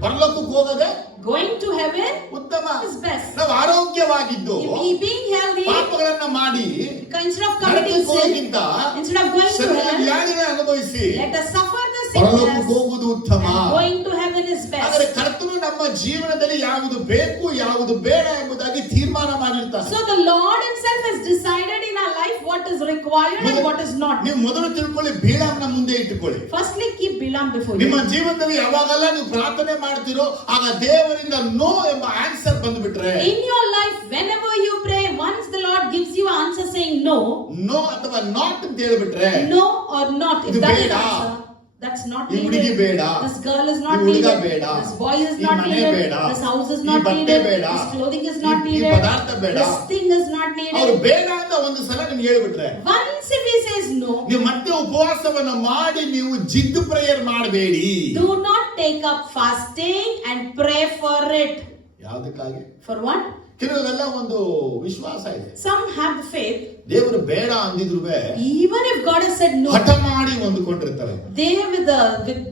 ಪರಲೋಕಕ್ಕೆ ಹೋಗೋದೇ going to heaven ಉತ್ತಮ. is best. ನಾವು ಆರೋಗ್ಯವಾಗಿದ್ದು We being healthy, ಪಾಪಗಳನ್ನ ಮಾಡಿ instead of committing ನರಕಕ್ಕೆ sin, ಹೋಗಿಂತ instead of going to ಶರೀರ hell, ವ್ಯಾಧಿನ ಅನುಭವಿಸಿ let us suffer the ಪರಲೋಕಕ್ಕೆ sickness. ಹೋಗುವುದು ಉತ್ತಮ. And going to heaven is ಆದರೆ best. ಕರ್ತನು ನಮ್ಮ ಜೀವನದಲ್ಲಿ ಯಾವುದು ಬೇಕು ಯಾವುದು ಬೇಡ ಎಂಬುದಾಗಿ ತೀರ್ಮಾನ ಮಾಡಿರ್ತಾನೆ. So the Lord himself has decided in our life what is required and what is not. ನೀವು ಮೊದಲು ತಿಳ್ಕೊಳ್ಳಿ, ಬೀಳಾಮನ ಮುಂದೆ ಇಟ್ಟುಕೊಳ್ಳಿ. Firstly, keep Bilam before ನಿಮ್ಮ you. ಜೀವನದಲ್ಲಿ ಯಾವಾಗೆಲ್ಲ ನೀವು ಪ್ರಾರ್ಥನೆ ಮಾಡ್ತಿರೋ ಆಗ ದೇವರಿಂದ ನೋ ಎಂಬ ಆನ್ಸರ್ ಬಂದ್ಬಿಟ್ರೆ, In your life, whenever you pray, once the Lord gives you an answer saying no, no ಅಥವಾ ನಾಟ್ ಅಂತ ಹೇಳ್ಬಿಟ್ರೆ, no or not, if ಇದು that is ಬೇಡ. the answer, that's not ಈ ಹುಡುಗಿ needed. ಬೇಡ, This girl is ಈ not ಹುಡುಗ needed. ಬೇಡ, This boy is ಈ not ಮನೆ needed. ಬೇಡ, This house is ಈ not ಬಟ್ಟೆ needed. ಬೇಡ, This clothing is not ಈ needed. ಪದಾರ್ಥ ಬೇಡ. This thing is not ಅವ್ರು needed. ಬೇಡ ಅಂತ ಒಂದು ಸಲ ನಿಮ್ಗೆ ಹೇಳ್ಬಿಟ್ರೆ, Once if he says no, ನೀವು ಮತ್ತೆ ಉಪವಾಸವನ್ನ ಮಾಡಿ ನೀವು ಜಿದ್ದು ಪ್ರೇಯರ್ ಮಾಡಬೇಡಿ. do not take up fasting and pray for it. ಯಾವುದಕ್ಕಾಗಿ? For what? ಕೆಲವೆಲ್ಲ ಒಂದು ವಿಶ್ವಾಸ ಇದೆ. Some have the faith. ದೇವರು ಬೇಡ ಅಂದಿದ್ರು even if God has said no, ಹಠ ಮಾಡಿ ಹೊಂದಿಕೊಂಡಿರ್ತಾರೆ. they with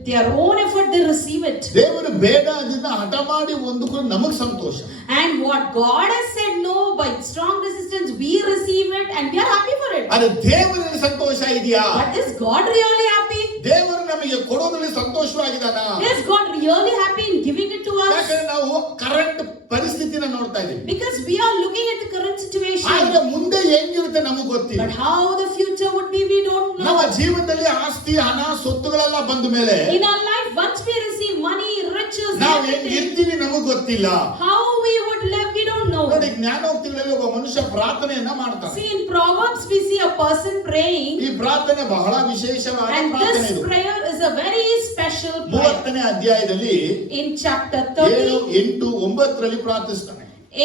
their own effort they receive it. ದೇವರು ಬೇಡ ಅಂದಿದ್ದ ಹಠ ಮಾಡಿ ಹೊಂದಿಕೊಂಡು ನಮಗೆ ಸಂತೋಷ. And what God has said no by strong resistance, we receive it and we are happy for it. ಆದರೆ ದೇವರಲ್ಲಿ ಸಂತೋಷ ಇದೆಯಾ? But is God really happy? ದೇವರು ನಮಗೆ ಕೊಡೋದ್ರಲ್ಲಿ ಸಂತೋಷವಾಗಿದ್ದಾನಾ? Is God really happy in giving it to us? ಯಾಕಂದ್ರೆ ನಾವು ಕರೆಂಟ್ ಪರಿಸ್ಥಿತಿನ ನೋಡ್ತಾ ಇದ್ದೀವಿ. Because we are looking at the current situation. ಆದ್ರೆ ಮುಂದೆ ಹೆಂಗಿರುತ್ತೆ ನಮಗೆ ಗೊತ್ತಿಲ್ಲ. But how the future would be, we don't know. ನಮ್ಮ ಜೀವನದಲ್ಲಿ ಆಸ್ತಿ, ಹಣ, ಸೊತ್ತುಗಳೆಲ್ಲ ಬಂದ ಮೇಲೆ In our life, once we receive money, riches, ನಾವು everything, ಹೆಂಗಿರ್ತೀವಿ ನಮಗೆ ಗೊತ್ತಿಲ್ಲ. how we would live, we don't know. ನೋಡಿ, ಜ್ಞಾನೋಕ್ತಿಗಳಲ್ಲಿ ಒಬ್ಬ ಮನುಷ್ಯ ಪ್ರಾರ್ಥನೆಯನ್ನ ಮಾಡ್ತಾನೆ. See, in Proverbs we see a person praying, ಈ ಪ್ರಾರ್ಥನೆ ಬಹಳ ವಿಶೇಷವಾದ and ಪ್ರಾರ್ಥನೆ this ಇದು. prayer is a very special prayer. 30ನೇ ಅಧ್ಯಾಯದಲ್ಲಿ In chapter 30, 7, 8, 9ರಲ್ಲಿ ಪ್ರಾರ್ಥಿಸ್ತಾನೆ.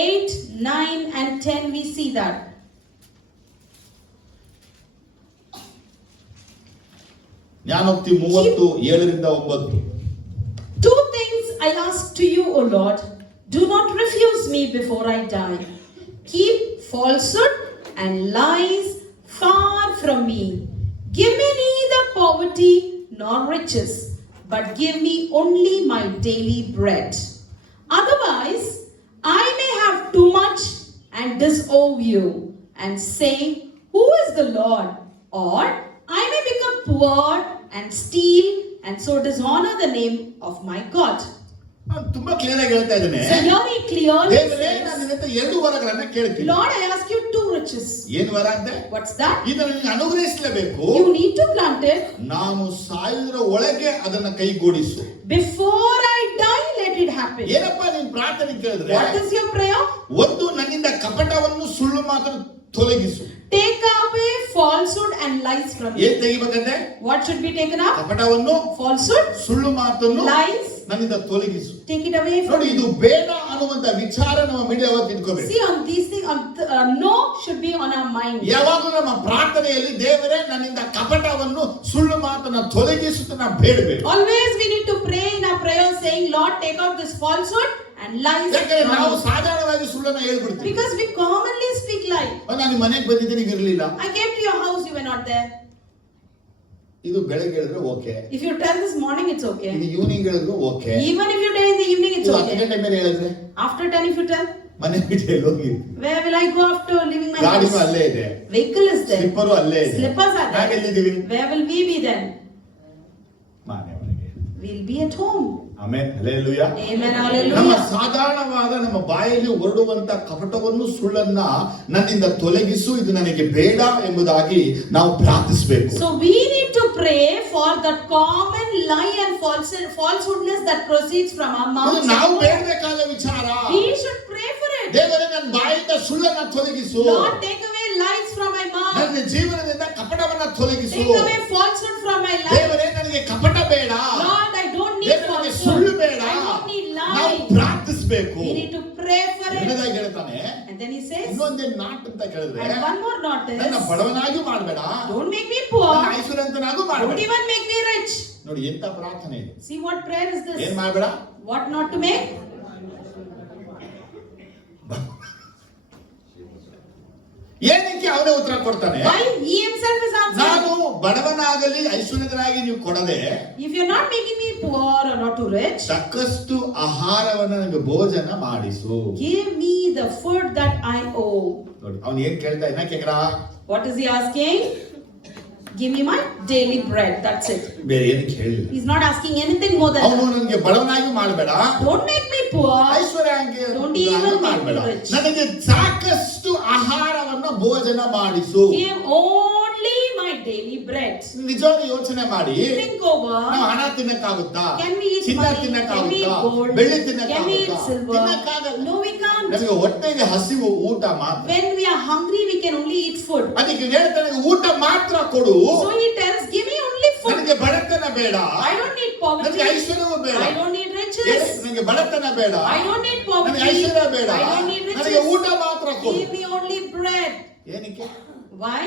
8, 9 and 10 we see that. ಜ್ಞಾನೋಕ್ತಿ 30, 7ರಿಂದ 9. Two things I ask to you, O Lord. Do not refuse me before I die. Keep falsehood and lies far from me. Give me neither poverty nor riches, but give me only my daily bread. Otherwise, I may have too much and disown you and say, who is the Lord? Or I may become poor and steal and so dishonor the name of my God. ನಾನು ತುಂಬಾ ಕ್ಲಿಯರ್ ಆಗಿ ಹೇಳ್ತಾ ಇದ್ದೇನೆ. So here he clearly ದೇವರೇ, says, ನಾನು ನಿನ್ನತ್ರ 2 ವರಗಳನ್ನ ಕೇಳ್ತೀನಿ. Lord, I ask you 2 riches. ಏನು ವರ ಅಂದ್ರೆ? What's that? ಇದನ್ನು ನೀನು ಅನುಗ್ರಹಿಸಲೇಬೇಕು. You need to grant it. ನಾನು ಸಾಯುವುದರ ಒಳಗೆ ಅದನ್ನ ಕೈಗೂಡಿಸು. Before I die, let it happen. ಏನಪ್ಪಾ ನೀನ್ ಪ್ರಾರ್ಥನೆ ಕೇಳಿದ್ರೆ? What is your prayer? ಒಂದು, ನನ್ನಿಂದ ಕಪಟವನ್ನು ಸುಳ್ಳು ಮಾತನ್ನು ತೊಲಗಿಸು. Take away falsehood and lies from me. ಏನ್ ತೆಗಿಬೇಕಂದ್ರೆ? What should be taken up? ಕಪಟವನ್ನು, Falsehood, ಸುಳ್ಳು ಮಾತನ್ನು lies, ನನ್ನಿಂದ ತೊಲಗಿಸು. take it away from ನೋಡಿ, me. ಇದು ಬೇಡ ಅನ್ನುವಂತ ವಿಚಾರ ನಮ್ಮ ಮೀಡಿಯಾವ ತಿಳ್ಕೋಬೇಕು. See, on these things, no should be on our mind. ಯಾವಾಗಲೂ ನಮ್ಮ ಪ್ರಾರ್ಥನೆಯಲ್ಲಿ ದೇವರೇ ನನ್ನಿಂದ ಕಪಟವನ್ನು ಸುಳ್ಳು ಮಾತನ್ನ ತೊಲಗಿಸುತ್ತ ನಾವು ಬೇಡಬೇಕು. Always we need to pray in our prayer saying, Lord, take out this falsehood and lies ಯಾಕಂದ್ರೆ from ನಾವು me. ಸಾಧಾರಣವಾಗಿ ಸುಳ್ಳನ್ನ ಹೇಳ್ಬಿಡ್ತೀವಿ. Because we commonly speak lie. ನಾನು ಮನೆಗೆ ಬಂದಿದ್ದೀನಿ, ಇರಲಿಲ್ಲ. I came to your house, you were not there. ಇದು ಬೆಳಗ್ಗೆ ಹೇಳಿದ್ರೆ okay. If you tell this morning, it's okay. ಇದು ಈವ್ನಿಂಗ್ ಹೇಳಿದ್ರು okay. Even if you tell in the evening, it's ಇದು 10 okay. ಗಂಟೆ ಮೇಲೆ ಹೇಳಿದ್ರೆ After 10, if you tell, ಮನೆ ಬಿಟ್ಟು ಹೋಗಿ. where will I go after leaving my ಗಾಡಿನೂ house? ಅಲ್ಲೇ ಇದೆ, Vehicle is there. ಸ್ಲಿಪ್ಪರು ಅಲ್ಲೇ ಇದೆ. Slippers are there. ನಾವೆಲ್ಲಿದ್ದೀವಿ? Where will we be then? ಮನೆ ಒಳಗೆ. We'll be at home. Amen, hallelujah. Amen, ನಮ್ಮ hallelujah. ಸಾಧಾರಣವಾದ ನಮ್ಮ ಬಾಯಲ್ಲಿ ಹೊರಡುವಂತ ಕಪಟವನ್ನು ಸುಳ್ಳನ್ನ ನನ್ನಿಂದ ತೊಲಗಿಸು, ಇದು ನನಗೆ ಬೇಡ ಎಂಬುದಾಗಿ ನಾವು ಪ್ರಾರ್ಥಿಸಬೇಕು. So we need to pray for that common lie and falsehoodness that proceeds from our ಇದು mouth. ನಾವು ಬೇಡಬೇಕಾದ ವಿಚಾರ. We should pray for it. ದೇವರೇ, ನನ್ನ ಬಾಯಿಂದ ಸುಳ್ಳನ್ನ ತೊಲಗಿಸು. Lord, take away lies from my mouth. ನನ್ನ ಜೀವನದಿಂದ ಕಪಟವನ್ನ ತೊಲಗಿಸು. Take away falsehood from my life. ದೇವರೇ, ನನಗೆ ಕಪಟ ಬೇಡ. Lord, I don't need ದೇವರೇ, ನನಗೆ ಸುಳ್ಳು ಬೇಡ. I don't need ನಾವು lie. ಪ್ರಾರ್ಥಿಸಬೇಕು. We need to pray for it. ಎರಡನೇದಾಗಿ ಹೇಳ್ತಾನೆ, And then he says, ಇನ್ನೊಂದೇ ನಾಟ್ ಅಂತ ಕೇಳಿದ್ರೆ, and one more note ನನ್ನ is, ಬಡವನಾಗಿ ಮಾಡಬೇಡ, don't make me poor. ನನ್ನ ಐಶ್ವರ್ಯವಂತನಾಗೂ Don't ಮಾಡಬೇಡ. even make me rich. ನೋಡಿ ಎಂತ ಪ್ರಾರ್ಥನೆ ಇದು. See what prayer is ಏನ್ this? ಮಾಡಬೇಡ? What not to make? ಏನಕ್ಕೆ ಅವನೇ ಉತ್ತರ ಕೊಡ್ತಾನೆ? Why? He himself is answering. ನಾನು ಬಡವನಾಗಲಿ ಐಶ್ವರ್ಯನಾಗಿ ನೀವು ಕೊಡದೆ, If you're not making me poor or not too rich, ಸಾಕಷ್ಟು ಆಹಾರವನ್ನ ನನಗೆ ಭೋಜನ ಮಾಡಿಸು. give me the food that I owe. ನೋಡಿ ಅವನು ಏನ್ ಕೇಳ್ತಾ ಇದ್ದ ಕೇಕ್ರ? What is he asking? Give me my daily bread. That's it. ಬೇರೆ ಏನು ಕೇಳಿಲ್ಲ. He's not asking anything more than ಅವನು that. ನನಗೆ ಬಡವನಾಗಿ ಮಾಡಬೇಡ, Don't make me poor. ಐಶ್ವರ್ಯಕ್ಕೆ Don't even ಮಾಡಬೇಡ, make me rich. ನನಗೆ ಸಾಕಷ್ಟು ಆಹಾರವನ್ನು ಭೋಜನ ಮಾಡಿಸು. Give only my daily bread. ನಿಜವಾಗಿ ಯೋಚನೆ ಮಾಡಿ, Think over. ನಾವು ಹಣ ತಿನ್ನಕ್ಕಾಗುತ್ತಾ? Can we eat ಚಿನ್ನ money? Can we ತಿನ್ನಕ್ಕಾಗುತ್ತಾ? eat gold? ಬೆಳ್ಳಿ Can we eat ತಿನ್ನಕ್ಕಾಗುತ್ತಾ? silver? ತಿನ್ನಕ್ಕಾಗಲ್ಲ. No, we can't. ನಮಗೆ ಹೊಟ್ಟೆಗೆ ಹಸಿವು ಊಟ ಮಾತ್ರ. When we are hungry, we can only eat food. ಅದಕ್ಕೆ ಹೇಳ್ತಾನೆ, ಊಟ ಮಾತ್ರ ಕೊಡು, So he tells, give me only food. ನನಗೆ ಬಡತನ ಬೇಡ, I don't need poverty. ನನಗೆ ಐಶ್ವರ್ಯವೂ ಬೇಡ. I don't need riches. ನನಗೆ ಬಡತನ ಬೇಡ, I don't need ನನಗೆ poverty. ಐಶ್ವರ್ಯ ಬೇಡ, I don't need ನನಗೆ riches. ಊಟ ಮಾತ್ರ ಕೊಡು. Give me only bread. ಏನಕ್ಕೆ? Why?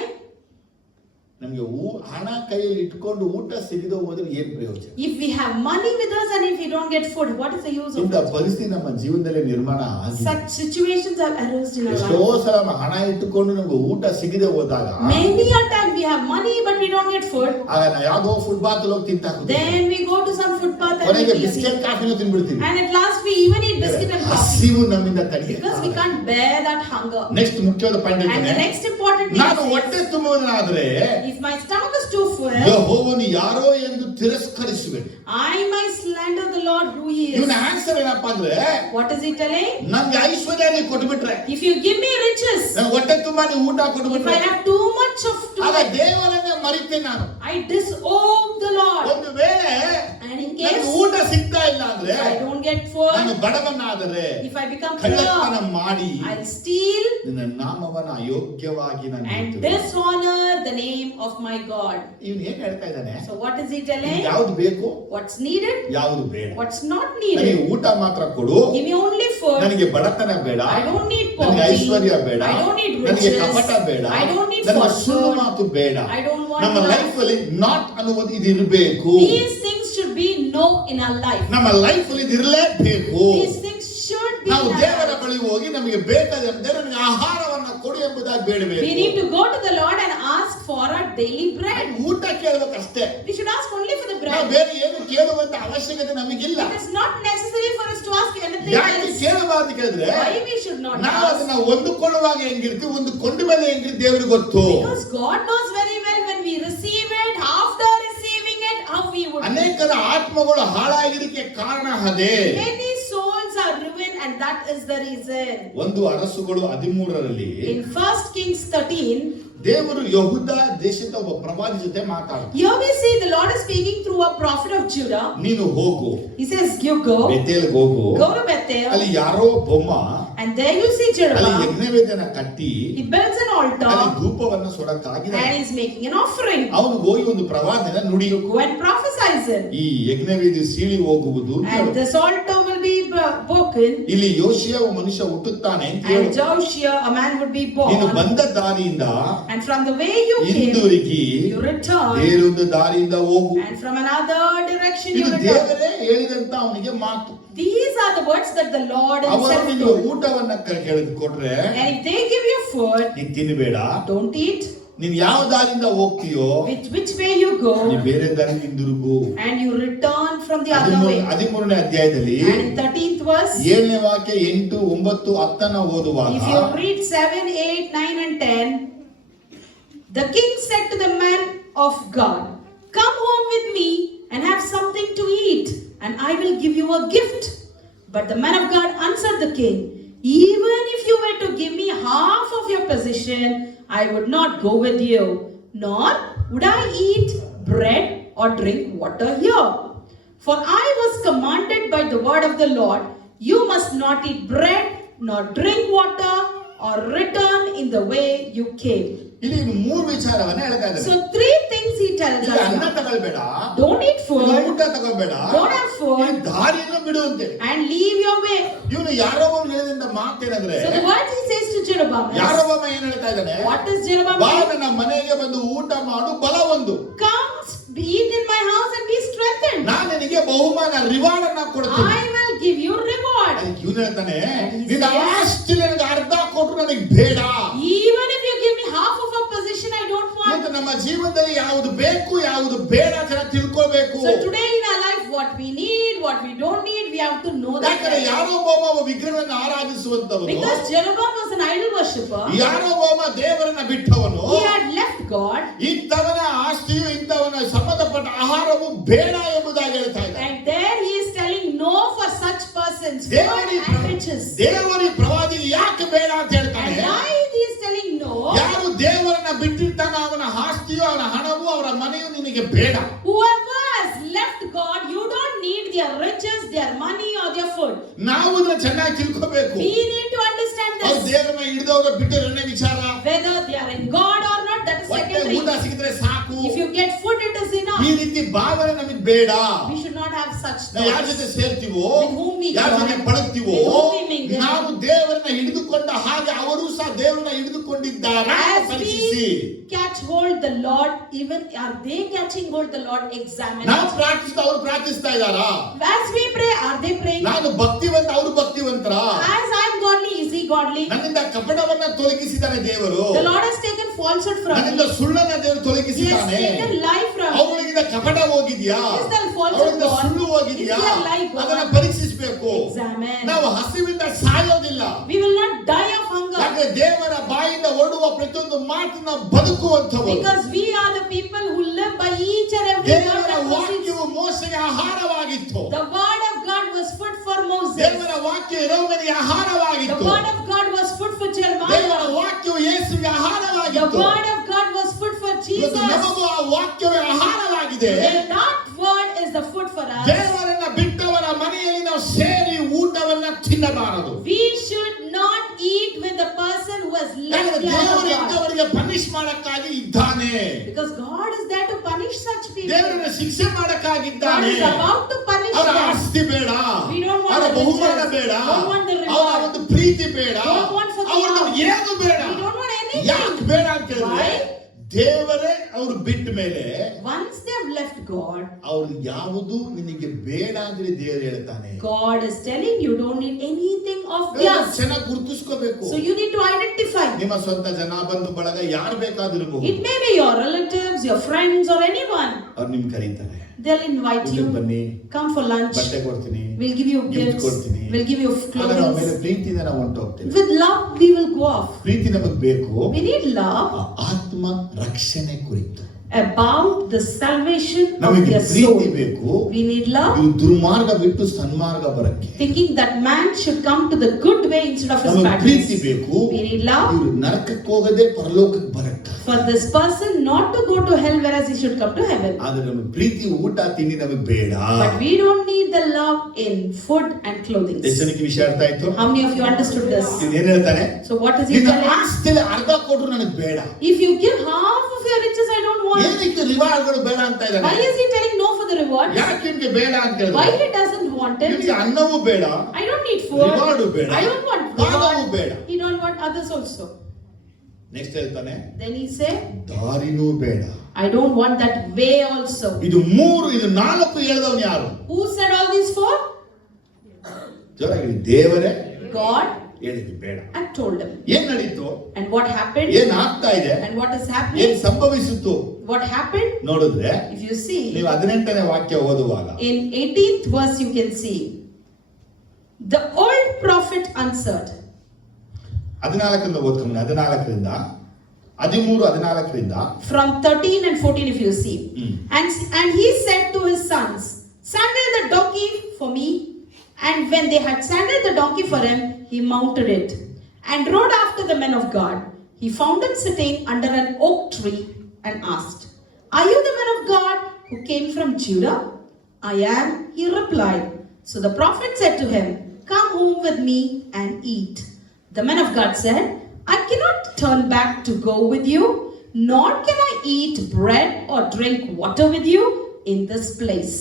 ನಮಗೆ ಹಣ ಕೈಯಲ್ಲಿ ಇಟ್ಕೊಂಡು ಊಟ ಸಿಗದೆ ಹೋದ್ರೆ ಏನ್ ಪ್ರಯೋಜನ? If we have money with us and if we don't get food, what is the use of ಇಂಥ it? ಪರಿಸ್ಥಿತಿ ನಮ್ಮ ಜೀವನದಲ್ಲಿ ನಿರ್ಮಾಣ ಆಗಿದೆ. Such situations have arisen in our ಎಷ್ಟೋ life. ಸಲ ನಾವು ಹಣ ಇಟ್ಟುಕೊಂಡು ನಮ್ಗೆ ಊಟ ಸಿಗದೆ ಹೋದಾಗ Many a time we have money but we don't get food. ಆಗ ನಾವು ಯಾವ್ದೋ ಫುಟ್ಪಾತ್ ಹೋಗಿ ತಿಂತಾಕ Then we go to some footpath and ಕೊನೆಗೆ we eat. ಬಿಸ್ಕೆಟ್ ಕಾಫಿನೂ ತಿನ್ಬಿಡ್ತೀವಿ. And at last we even eat biscuit and coffee. ಹಸಿವು ನಮ್ಮಿಂದ ತಡೆಯ. Because we can't bear that hunger. Next ಮುಖ್ಯವಾದ ಪಾಯಿಂಟ್ And the ಹೇಳ್ತೇನೆ. next important thing ನಾನು is, ಹೊಟ್ಟೆ ತುಂಬುವುದಾದ್ರೆ if my stomach is too full, ಯೆಹೋವನು ಯಾರೋ ಎಂದು ತಿರಸ್ಕರಿಸುವೆ. I might slander the Lord who he ಇವನ is. ಆನ್ಸರ್ ಏನಪ್ಪಾ ಅಂದ್ರೆ, What is he telling? ನನ್ಗೆ ಐಶ್ವರ್ಯ ನೀವು ಕೊಟ್ಬಿಟ್ರೆ, If you give me riches, ನನ್ ಹೊಟ್ಟೆ ತುಂಬಾ ನೀವು ಊಟ if ಕೊಟ್ಬಿಟ್ರೆ, I have too much of ಆಗ too, ದೇವರನ್ನೇ ಮರಿತೇನೆ ನಾನು. I disown the Lord. ಒಂದು ವೇಳೆ And in ನನಗೆ case ಊಟ ಸಿಗ್ತಾ ಇಲ್ಲ ಅಂದ್ರೆ, I don't get food, ನಾನು ಬಡವನಾದರೆ if I become ಕಳ್ಳತನ poor, ಮಾಡಿ I'll steal ನಿನ್ನ ನಾಮವನ್ನ ಅಯೋಗ್ಯವಾಗಿ ನಾನು and ಇಡುತ್ತೇನೆ. dishonor the name of my God. ಇವನು ಏನ್ ಹೇಳ್ತಾ ಇದ್ದಾನೆ? So what is he telling? ಯಾವ್ದು ಬೇಕು, What's needed? ಯಾವ್ದು ಬೇಡ. What's not ನನಗೆ needed? ಊಟ ಮಾತ್ರ ಕೊಡು, Give me only food. ನನಗೆ ಬಡತನ ಬೇಡ, I don't need ನನಗೆ poverty. ಐಶ್ವರ್ಯ ಬೇಡ, I don't need ನನಗೆ riches. ಕಪಟ ಬೇಡ, I don't need ನನ್ನ falsehood. ಸುಳ್ಳು ಮಾತು ಬೇಡ. I don't want ನಮ್ಮ that. ಲೈಫ್ ಅಲ್ಲಿ ನಾಟ್ ಅನ್ನುವುದು ಇದು ಇರಬೇಕು. These things should be no in our life. ನಮ್ಮ ಲೈಫ್ ಅಲ್ಲಿ ಇದು ಇರಲೇಬೇಕು. These things should be ನಾವು in our ದೇವರ life. ಬಳಿ ಹೋಗಿ ನಮಗೆ ಬೇಕಾದಂತೆ ನನಗೆ ಆಹಾರವನ್ನ ಕೊಡು ಎಂಬುದಾಗಿ ಬೇಡಬೇಕು. We need to go to the Lord and ask for our daily bread. ಊಟ ಕೇಳಬೇಕಷ್ಟೇ. We should ask only for the ನಾವು bread. ಬೇರೆ ಏನು ಕೇಳುವಂತ ಅವಶ್ಯಕತೆ ನಮಗಿಲ್ಲ. It is not necessary for us to ask anything ಯಾಕೆ else. ಕೇಳಬಾರ್ದು ಕೇಳಿದ್ರೆ, Why we should not ನಾವು ask? ಅದನ್ನ ಹೊಂದಿಕೊಳ್ಳುವಾಗ ಹೆಂಗಿರ್ತೀವಿ, ಹೊಂದಿಕೊಂಡ ಮೇಲೆ ಹೆಂಗಿರ್ತೀವಿ ದೇವರಿಗೆ ಗೊತ್ತು. Because God knows very well when we receive it, after receiving it, how we would. ಅನೇಕರ ಆತ್ಮಗಳು ಹಾಳಾಗಿದ್ದಕ್ಕೆ ಕಾರಣ ಅದೇ. Many souls are ruined and that is the reason. ಒಂದು ಅರಸುಗಳು 13ರಲ್ಲಿ In 1 Kings 13, ದೇವರು ಯಹೂದ ದೇಶದ ಒಬ್ಬ ಪ್ರವಾದಿ ಜೊತೆ ಮಾತಾಡ್ತಾರೆ. here we see the Lord is speaking through a prophet of Judah. ನೀನು ಹೋಗು, He says, you go ಬೆತೇಲ್ಗೆ ಹೋಗು, to Bethel, ಅಲ್ಲಿ ಯಾರೋ ಬೊಮ್ಮ and there you see ಅಲ್ಲಿ Jeroboam. ಯಜ್ಞವೇದಿಯನ್ನ ಕಟ್ಟಿ He builds an ಅಲ್ಲಿ altar ಧೂಪವನ್ನ ಸುಡಕ್ಕಾಗಿದೆ. and he's making an offering. ಅವನು ಹೋಗಿ ಒಂದು ಪ್ರವಾದನ ನುಡಿ, Go and prophesies it. ಈ ಯಜ್ಞವೇದಿ ಸೀಳಿ ಹೋಗುವುದು ಅಂತ And ಹೇಳು. this altar will be broken. ಇಲ್ಲಿ ಯೋಷಿಯ ಒಬ್ಬ ಮನುಷ್ಯ ಹುಟ್ಟುತ್ತಾನೆ ಅಂತ ಹೇಳು. And Joshua, a man would be ನೀನು born. ಬಂದ ದಾರಿಯಿಂದ And from the way you came, ಹಿಂದಿರುಗಿ you return. ಬೇರೊಂದು ದಾರಿಯಿಂದ ಹೋಗು. And from another direction you ಇದು return. ದೇವರೇ ಹೇಳಿದಂತ ಅವನಿಗೆ ಮಾತು. These are the words that the Lord ಅವರು himself ನಿನಗೆ told. ಊಟವನ್ನ ಕೇಳಿದ್ ಕೊಟ್ರೆ And if they give you food, ನೀನ್ ತಿನ್ನಬೇಡ. don't eat. ನೀನ್ ಯಾವ ದಾರಿಯಿಂದ ಹೋಗ್ತೀಯೋ Which way you go, ನೀನ್ ಬೇರೆ ದಾರಿ ಹಿಂದಿರುಗು. and you return from the other way. 13ನೇ ಅಧ್ಯಾಯದಲ್ಲಿ And in 13th verse, 7ನೇ ವಾಕ್ಯ 8, 9, 10 ಓದುವಾಗ if you read 7, 8, 9 and 10, the king said to the man of God, come home with me and have something to eat, and I will give you a gift. But the man of God answered the king, even if you were to give me half of your possession, I would not go with you, nor would I eat bread or drink water here. For I was commanded by the word of the Lord, you must not eat bread nor drink water or return in the way you came. ಇಲ್ಲಿ 3 ವಿಚಾರವನ್ನ ಹೇಳ್ತಾ ಇದ್ದಾರೆ. So 3 things he tells ಈಗ us ಅನ್ನ now. ತಗೊಳ್ಬೇಡ, Don't eat food, ಊಟ ತಗೊಳ್ಬೇಡ, don't have ಈ food, ದಾರಿಯನ್ನು ಬಿಡು ಅಂತ. and leave your way. ಇವನು ಯಾರೋ ಒಬ್ಬ ಹೇಳಿದಂತ ಮಾತೇನಂದ್ರೆ, So the word he says to Jeroboam ಯಾರೋ is, ಒಬ್ಬ ಏನ್ ಹೇಳ್ತಾ ಇದ್ದಾನೆ, what is Jeroboam ಬಾ saying? ನನ್ನ ಮನೆಗೆ ಬಂದು ಊಟ ಮಾಡು, ಬಲ ಒಂದು. Come, eat in my house and be strengthened. ನಾನು ನಿನಗೆ ಬಹುಮಾನ ರಿವಾರ್ಡ್ ಅನ್ನ ಕೊಡ್ತೀನಿ. I will give you reward. ಅದಕ್ಕೆ ಇವನು ಹೇಳ್ತಾನೆ, he ನಿನ್ನ says, ಆಸ್ತಿ ನನಗೆ ಅರ್ಧ ಕೊಟ್ರು ನನಗೆ ಬೇಡ. Even if you give me half of a position, I don't want. ಇವತ್ತು ನಮ್ಮ ಜೀವನದಲ್ಲಿ ಯಾವುದು ಬೇಕು ಯಾವುದು ಬೇಡ ಅಂತ ತಿಳ್ಕೋಬೇಕು. So today in our life, what we need, what we don't need, we have to know that. ಯಾಕಂದ್ರೆ ಯಾರೋ ಒಬ್ಬ ವಿಗ್ರಹವನ್ನು ಆರಾಧಿಸುವಂತವನು, Because Jeroboam was an idol worshipper. ಯಾರೋ ಒಬ್ಬ ದೇವರನ್ನ ಬಿಟ್ಟವನು, He had left God. ಇಂಥವನ ಆಸ್ತಿಯು ಇಂಥವನ ಸಂಬಂಧಪಟ್ಟ ಆಹಾರವು ಬೇಡ ಎಂಬುದಾಗಿ ಹೇಳ್ತಾ ಇದ್ದಾರೆ. And there he is telling no for such persons, food ದೇವರಿ and riches. ದೇವರಿ ಪ್ರವಾದಿಗೆ ಯಾಕೆ ಬೇಡ ಅಂತ ಹೇಳ್ತಾನೆ. And why he is telling no? ಯಾರು ದೇವರನ್ನ ಬಿಟ್ಟಿರ್ತಾನ ಅವನ ಆಸ್ತಿಯು ಅವನ ಹಣವು ಅವರ ಮನೆಯು ನಿನಗೆ ಬೇಡ. Whoever has left God, you don't need their riches, their money or their food. ನಾವು ಇದನ್ನ ಚೆನ್ನಾಗಿ ತಿಳ್ಕೋಬೇಕು. We need to understand ಅವ್ರು this. ದೇವರನ್ನ ಹಿಡಿದವರು ಬಿಟ್ಟರೆ ವಿಚಾರ. Whether they are in God or not, that is ಹೊಟ್ಟೆ secondary. ಊಟ ಸಿಕ್ಕಿದ್ರೆ ಸಾಕು. If you get food, it is enough. ಈ ರೀತಿ ಭಾವನೆ ನಮಗೆ ಬೇಡ. We should not have such ನಾವು ಯಾರ thoughts. ಜೊತೆ ಸೇರ್ತೀವೋ, With whom we ಯಾರ join, ಜೊತೆ ಪಳಗ್ತೀವೋ, with whom we mingle. ನಾವು ದೇವರನ್ನ ಹಿಡಿದುಕೊಂಡ ಹಾಗೆ ಅವರು ಸಹ ದೇವರನ್ನ ಹಿಡಿದುಕೊಂಡು ಹಿಡಿದುಕೊಂಡಿದ್ದಾರಾ As ಪರೀಕ್ಷಿಸಿ. we catch hold the Lord, even are they catching hold the Lord? Examine ನಾವು it. ಪ್ರಾರ್ಥಿಸ್ತಾ ಅವ್ರು ಪ್ರಾರ್ಥಿಸ್ತಾ ಇದ್ದಾರಾ? As we pray, are they praying? ನಾನು ಭಕ್ತಿವಂತ ಅವ್ರು ಭಕ್ತಿವಂತರ? As I am godly, is he godly? ನನ್ನಿಂದ ಕಪಟವನ್ನ ತೊಲಗಿಸಿದ್ದಾನೆ ದೇವರು. The Lord has taken falsehood from ನನ್ನಿಂದ me. ಸುಳ್ಳನ್ನ ದೇವರು He has ತೊಲಗಿಸಿದ್ದಾನೆ. taken lie from me. ಅವಳಿಗಿಂದ ಕಪಟ ಹೋಗಿದ್ಯಾ? Is there falsehood ಅವಳಿಂದ gone? ಸುಳ್ಳು ಹೋಗಿದ್ಯಾ? Is there lie gone? ಅದನ್ನ ಪರೀಕ್ಷಿಸಬೇಕು. Examine. ನಾವು ಹಸಿವಿಂದ ಸಾಯೋದಿಲ್ಲ. We will not die of hunger. ಯಾಕಂದ್ರೆ ದೇವರ ಬಾಯಿಂದ ಹೊರಡುವ ಪ್ರತಿಯೊಂದು ಮಾತನ್ನ ಬದುಕುವಂತವರು. Because we are the people who live by each and every word ದೇವರ that proceeds. ವಾಕ್ಯವು ಮೋಸೆಗೆ ಆಹಾರವಾಗಿತ್ತು. The word of God was food for Moses. ದೇವರ ವಾಕ್ಯ ಯೆರೆಮೀಯನಿಗೆ The ಆಹಾರವಾಗಿತ್ತು. word of God was food for ದೇವರ Jeremiah. ವಾಕ್ಯವು ಯೇಸುವಿಗೆ The ಆಹಾರವಾಗಿತ್ತು. word of God was food for ಇವತ್ತು Jesus. ನಮಗೂ ಆ ವಾಕ್ಯವೇ ಆಹಾರವಾಗಿದೆ. And that word is the food for us. ದೇವರನ್ನ ಬಿಟ್ಟವರ ಮನೆಯಲ್ಲಿ ನಾವು ಸೇರಿ ಊಟವನ್ನ ತಿನ್ನಬಾರದು. We should not eat with the person who has left the house ದೇವರು of God. ಇಂಥವರಿಗೆ ಪನಿಷ್ ಮಾಡಕ್ಕಾಗಿ ಇದ್ದಾನೆ. Because God is there to punish such people. ದೇವರನ್ನ ಶಿಕ್ಷೆ God ಮಾಡಕ್ಕಾಗಿದ್ದಾನೆ. is about to punish ಅವರ them. ಆಸ್ತಿ ಬೇಡ, We don't want ಅವರ the ಬಹುಮಾನ riches. ಬೇಡ, Don't want the reward. ಅವರ ಒಂದು ಪ್ರೀತಿ ಬೇಡ, Don't want for the ಅವರ love. ಏನು ಬೇಡ. We don't want anything. ಯಾಕೆ ಬೇಡ ಅಂತ ಹೇಳಿದ್ರೆ Why? ದೇವರೇ ಅವರು ಬಿಟ್ಟ ಮೇಲೆ Once they have left God, ಅವ್ರು ಯಾವುದು ನಿನಗೆ ಬೇಡ ಅಂದ್ರೆ ದೇವರು ಹೇಳ್ತಾನೆ. God is telling you don't need anything of ದೇವರು theirs. ಚೆನ್ನಾಗಿ ಗುರುತಿಸ್ಕೋಬೇಕು. So you need to identify. ನಿಮ್ಮ ಸ್ವಂತ ಜನ ಬಂಧು ಬಳಗ ಯಾರು ಬೇಕಾದಿರಬಹುದು. It may be your relatives, your friends, or anyone. ಅವ್ರು ನಿಮ್ ಕರೀತಾರೆ. They'll invite you. ಊಟಕ್ಕೆ ಬನ್ನಿ, Come for lunch. ಬಟ್ಟೆ ಕೊಡ್ತೀನಿ, We'll give you gift gifts. ಕೊಡ್ತೀನಿ. We'll give you ಆದ್ರೆ ಅವ್ರ ಮೇಲೆ clothing. ಪ್ರೀತಿಯಿಂದ ನಾವು ಹೊಂಟು ಹೋಗ್ತೇವೆ. With love, we will go off. ಪ್ರೀತಿ ನಮಗ್ ಬೇಕು. We need love ಆ ಆತ್ಮ ರಕ್ಷಣೆ ಕುರಿತು about the salvation of ನಮಗೆ their ಪ್ರೀತಿ soul. ಬೇಕು. We need love, ಇವು ದುರ್ಮಾರ್ಗ ಬಿಟ್ಟು ಸನ್ಮಾರ್ಗ ಬರಕ್ಕೆ thinking that man should come to the good way instead of his ನಮಗೆ bad ಪ್ರೀತಿ ways. ಬೇಕು. We need love ಇವ್ರು ನರಕಕ್ಕೆ ಹೋಗದೆ ಪರಲೋಕಕ್ಕೆ ಬರಕ್ಕ. for this person not to go to hell, whereas he should come to heaven. ಆದ್ರೆ ನಮಗೆ ಪ್ರೀತಿ ಊಟ ತಿಂಡಿ ನಮಗೆ ಬೇಡ. But we don't need the love in food and clothing. ಎಷ್ಟು ಜನಕ್ಕೆ ವಿಷಯ ಅರ್ಥ ಆಯ್ತು? How many of you understood this? ಇವ್ನು ಏನ್ ಹೇಳ್ತಾನೆ? So what is he ನಿನ್ನ telling? ಆಸ್ತಿಯಲ್ಲಿ ಅರ್ಧ ಕೊಟ್ರು ನನಗೆ ಬೇಡ. If you give half of your riches, I don't want. ಏನಕ್ಕೆ ರಿವಾರ್ಡ್ಗಳು ಬೇಡ ಅಂತ Why ಇದ್ದಾನೆ? is he telling no for the reward? ಯಾಕೆ ನಿಮ್ಗೆ ಬೇಡ ಅಂತ Why ಹೇಳಿದ್ರೆ he doesn't want it? ನಿಮ್ಗೆ ಅನ್ನವೂ ಬೇಡ, I don't need food. Reward ಬೇಡ, I don't want ಭಾಗವೂ reward. ಬೇಡ. He don't want others also. Next ಹೇಳ್ತಾನೆ Then he said, ದಾರಿನೂ ಬೇಡ. I don't want that way also. ಇದು ಮೂರು, ಇದು ನಾಲ್ಕು ಹೇಳಿದವನು ಯಾರು? Who said all these four? ಜೋರಾಗಿ ದೇವರೇ God ಹೇಳಿದ್ದು ಬೇಡ. and told him. ಏನ್ ನಡೀತು? And what happened? ಏನ್ ಆಗ್ತಾ ಇದೆ? And what is ಏನ್ happening? ಸಂಭವಿಸಿತು What happened? ನೋಡಿದ್ರೆ If you see, ನೀವು 18ನೇ ವಾಕ್ಯ ಓದುವಾಗ in 18th verse you can see, the old prophet answered. 14ರಿಂದ ಓದ್ಕೊಂಡು 14ರಿಂದ 13 14ರಿಂದ From 13 and 14 if you see. Hmm. And he said to his sons, saddle the donkey for me. And when they had saddled the donkey for him, he mounted it and rode after the men of God. He found him sitting under an oak tree and asked, are you the man of God who came from Judah? I am, he replied. So the prophet said to him, come home with me and eat. The man of God said, I cannot turn back to go with you, nor can I eat bread or drink water with you in this place.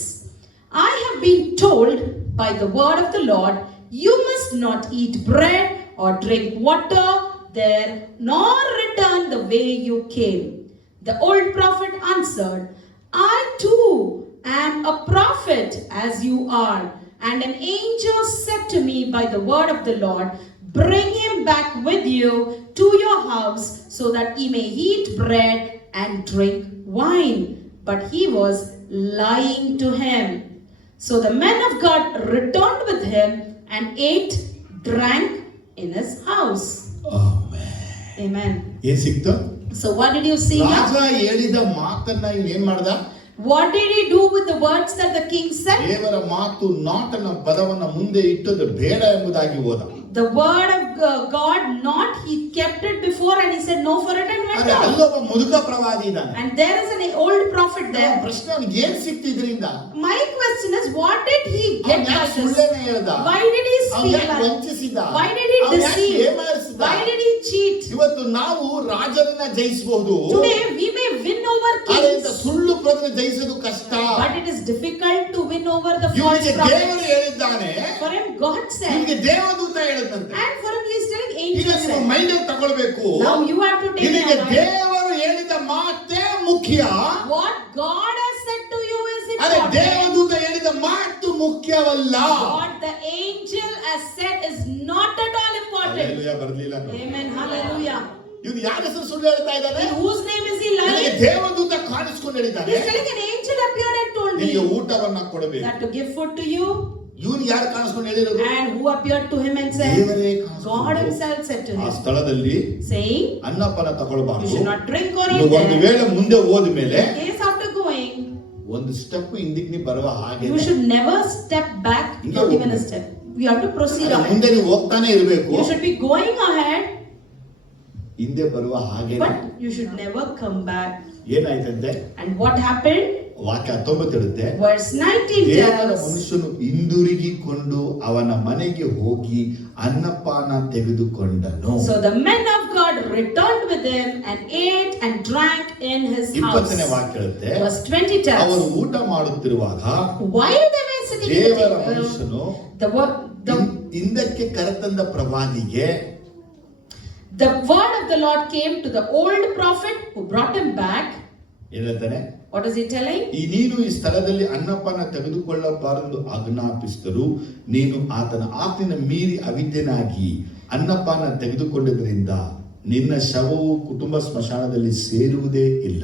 I have been told by the word of the Lord, you must not eat bread or drink water there, nor return the way you came. The old prophet answered, I too am a prophet as you are. And an angel said to me by the word of the Lord, bring him back with you to your house so that he may eat bread and drink wine. But he was lying to him. So the men of God returned with him and ate, drank in his house. Amen. ಏನ್ ಸಿಕ್ತು? So what did you see ರಾಜ now? ಹೇಳಿದ ಮಾತನ್ನ ಇವ್ನು ಏನ್ ಮಾಡ್ದ? What did he do with the words that the king said? ದೇವರ ಮಾತು ನಾಟ್ ಅನ್ನೋ ಪದವನ್ನ ಮುಂದೆ ಇಟ್ಟದ್ದು ಬೇಡ ಎಂಬುದಾಗಿ ಹೋದ. The word of God, not he kept it before and he said no for it and went ಆದ್ರೆ out. ಅಲ್ಲೊಬ್ಬ ಮುದುಕ ಪ್ರವಾದಿ ಇದ್ದಾನೆ. And there is an old prophet there. ಪ್ರಶ್ನೆ ಅವ್ನಿಗೆ ಏನ್ ಸಿಕ್ತು ಇದರಿಂದ? My question is, what did he get by this? ಸುಳ್ಳೇನೆ ಹೇಳ್ದ? Why did he ಅವ್ನು speak ಯಾಕೆ lies? ವಂಚಿಸಿದ? Why did he ಅವ್ನು ಯಾಕೆ deceive? ಏಮಾರಿಸಿದ? Why did he cheat? ಇವತ್ತು ನಾವು ರಾಜರನ್ನ ಜಯಿಸಬಹುದು, Today we may win over ಆದರೆ kings, ಸುಳ್ಳು ಪ್ರವಚನ ಜಯಿಸೋದು ಕಷ್ಟ. but it is difficult to win over the false ಇವನಿಗೆ ದೇವರು prophets. ಹೇಳಿದ್ದಾನೆ, For him God said, ನಿಮಗೆ ದೇವದೂತ ಹೇಳಿದಂತೆ. and for him he is telling ಈಗ angels ನೀವು said. ಮೈಂಡ್ ಅಲ್ಲಿ ತಗೊಳ್ಬೇಕು, Now you have to take ನಿಮಗೆ your mind. ದೇವರು ಹೇಳಿದ ಮಾತೇ ಮುಖ್ಯ, What God has said to you is ಅದೇ important. ದೇವದೂತ ಹೇಳಿದ ಮಾತು ಮುಖ್ಯವಲ್ಲ. What the angel has said is not at all important. Hallelujah, ಬರ್ಲಿಲ್ಲ. Amen. Hallelujah. ಇವನು ಯಾರ ಹೆಸರು ಸುಳ್ಳು ಹೇಳ್ತಾ ಇದ್ದಾನೆ? In whose name is he ನನಗೆ lying? ದೇವದೂತ ಕಾಣಿಸ್ಕೊಂಡು He ಹೇಳಿದ್ದಾನೆ, is telling an angel appeared and told me ನಿಮಗೆ ಊಟವನ್ನ ಕೊಡಬೇಕು. that to give food to you. ಇವನು ಯಾರು ಕಾಣಿಸ್ಕೊಂಡು ಹೇಳಿರೋದು? And who appeared to him and said, ದೇವರೇ God ಕಾಣಿಸ್ಕೊಂಡು himself said to ಆ him, ಸ್ಥಳದಲ್ಲಿ saying, ಅನ್ನಪಾನ you ತಗೊಳ್ಬಾರ್ದು. should not drink or ನೀವು eat ಒಂದು there. ವೇಳೆ ಮುಂದೆ ಹೋದ ಮೇಲೆ In case after going, ಒಂದು ಸ್ಟೆಪ್ ಹಿಂದಕ್ಕೆ ನೀವು ಬರುವ ಹಾಗೆ you should never step back, not even a step. You have to proceed ahead. ಮುಂದೆ ನೀವು ಹೋಗ್ತಾನೆ ಇರಬೇಕು, You should be going ahead, ಹಿಂದೆ ಬರುವ ಹಾಗೆ. but you should never come back. ಏನಾಯ್ತಂತೆ? And what happened? ವಾಕ್ಯ 19 ಇರುತ್ತೆ, Verse 19 ದೇವರ tells, ಮನುಷ್ಯನು ಹಿಂದಿರುಗಿಕೊಂಡು ಅವನ ಮನೆಗೆ ಹೋಗಿ ಅನ್ನಪಾನ ತೆಗೆದುಕೊಂಡನು. so the men of God returned with him and ate and drank in his house. 20ನೇ ವಾಕ್ಯ ಹೇಳುತ್ತೆ, Verse 20 ಅವರು tells, ಊಟ ಮಾಡುತ್ತಿರುವಾಗ while they were sitting at ದೇವರ the table, ಮನುಷ್ಯನು the ಹಿಂದಕ್ಕೆ ಕರೆತಂದ ಪ್ರವಾದಿಗೆ word of the Lord came to the old prophet who brought him back. ಏನ್ ಹೇಳ್ತಾನೆ? What is he telling? ನೀನು ಈ ಸ್ಥಳದಲ್ಲಿ ಅನ್ನಪಾನ ತೆಗೆದುಕೊಳ್ಳಬಾರದು ಆಜ್ಞಾಪಿಸಿದರು, ನೀನು ಆತನ ಆಜ್ಞೆಯನ್ನು ಮೀರಿ ಅವಿದ್ಯನಾಗಿ ಅನ್ನಪಾನ ತೆಗೆದುಕೊಂಡಿದ್ದರಿಂದ ನಿನ್ನ ಶವವು ಕುಟುಂಬ ಸ್ಮಶಾನದಲ್ಲಿ ಸೇರುವುದೇ ಇಲ್ಲ.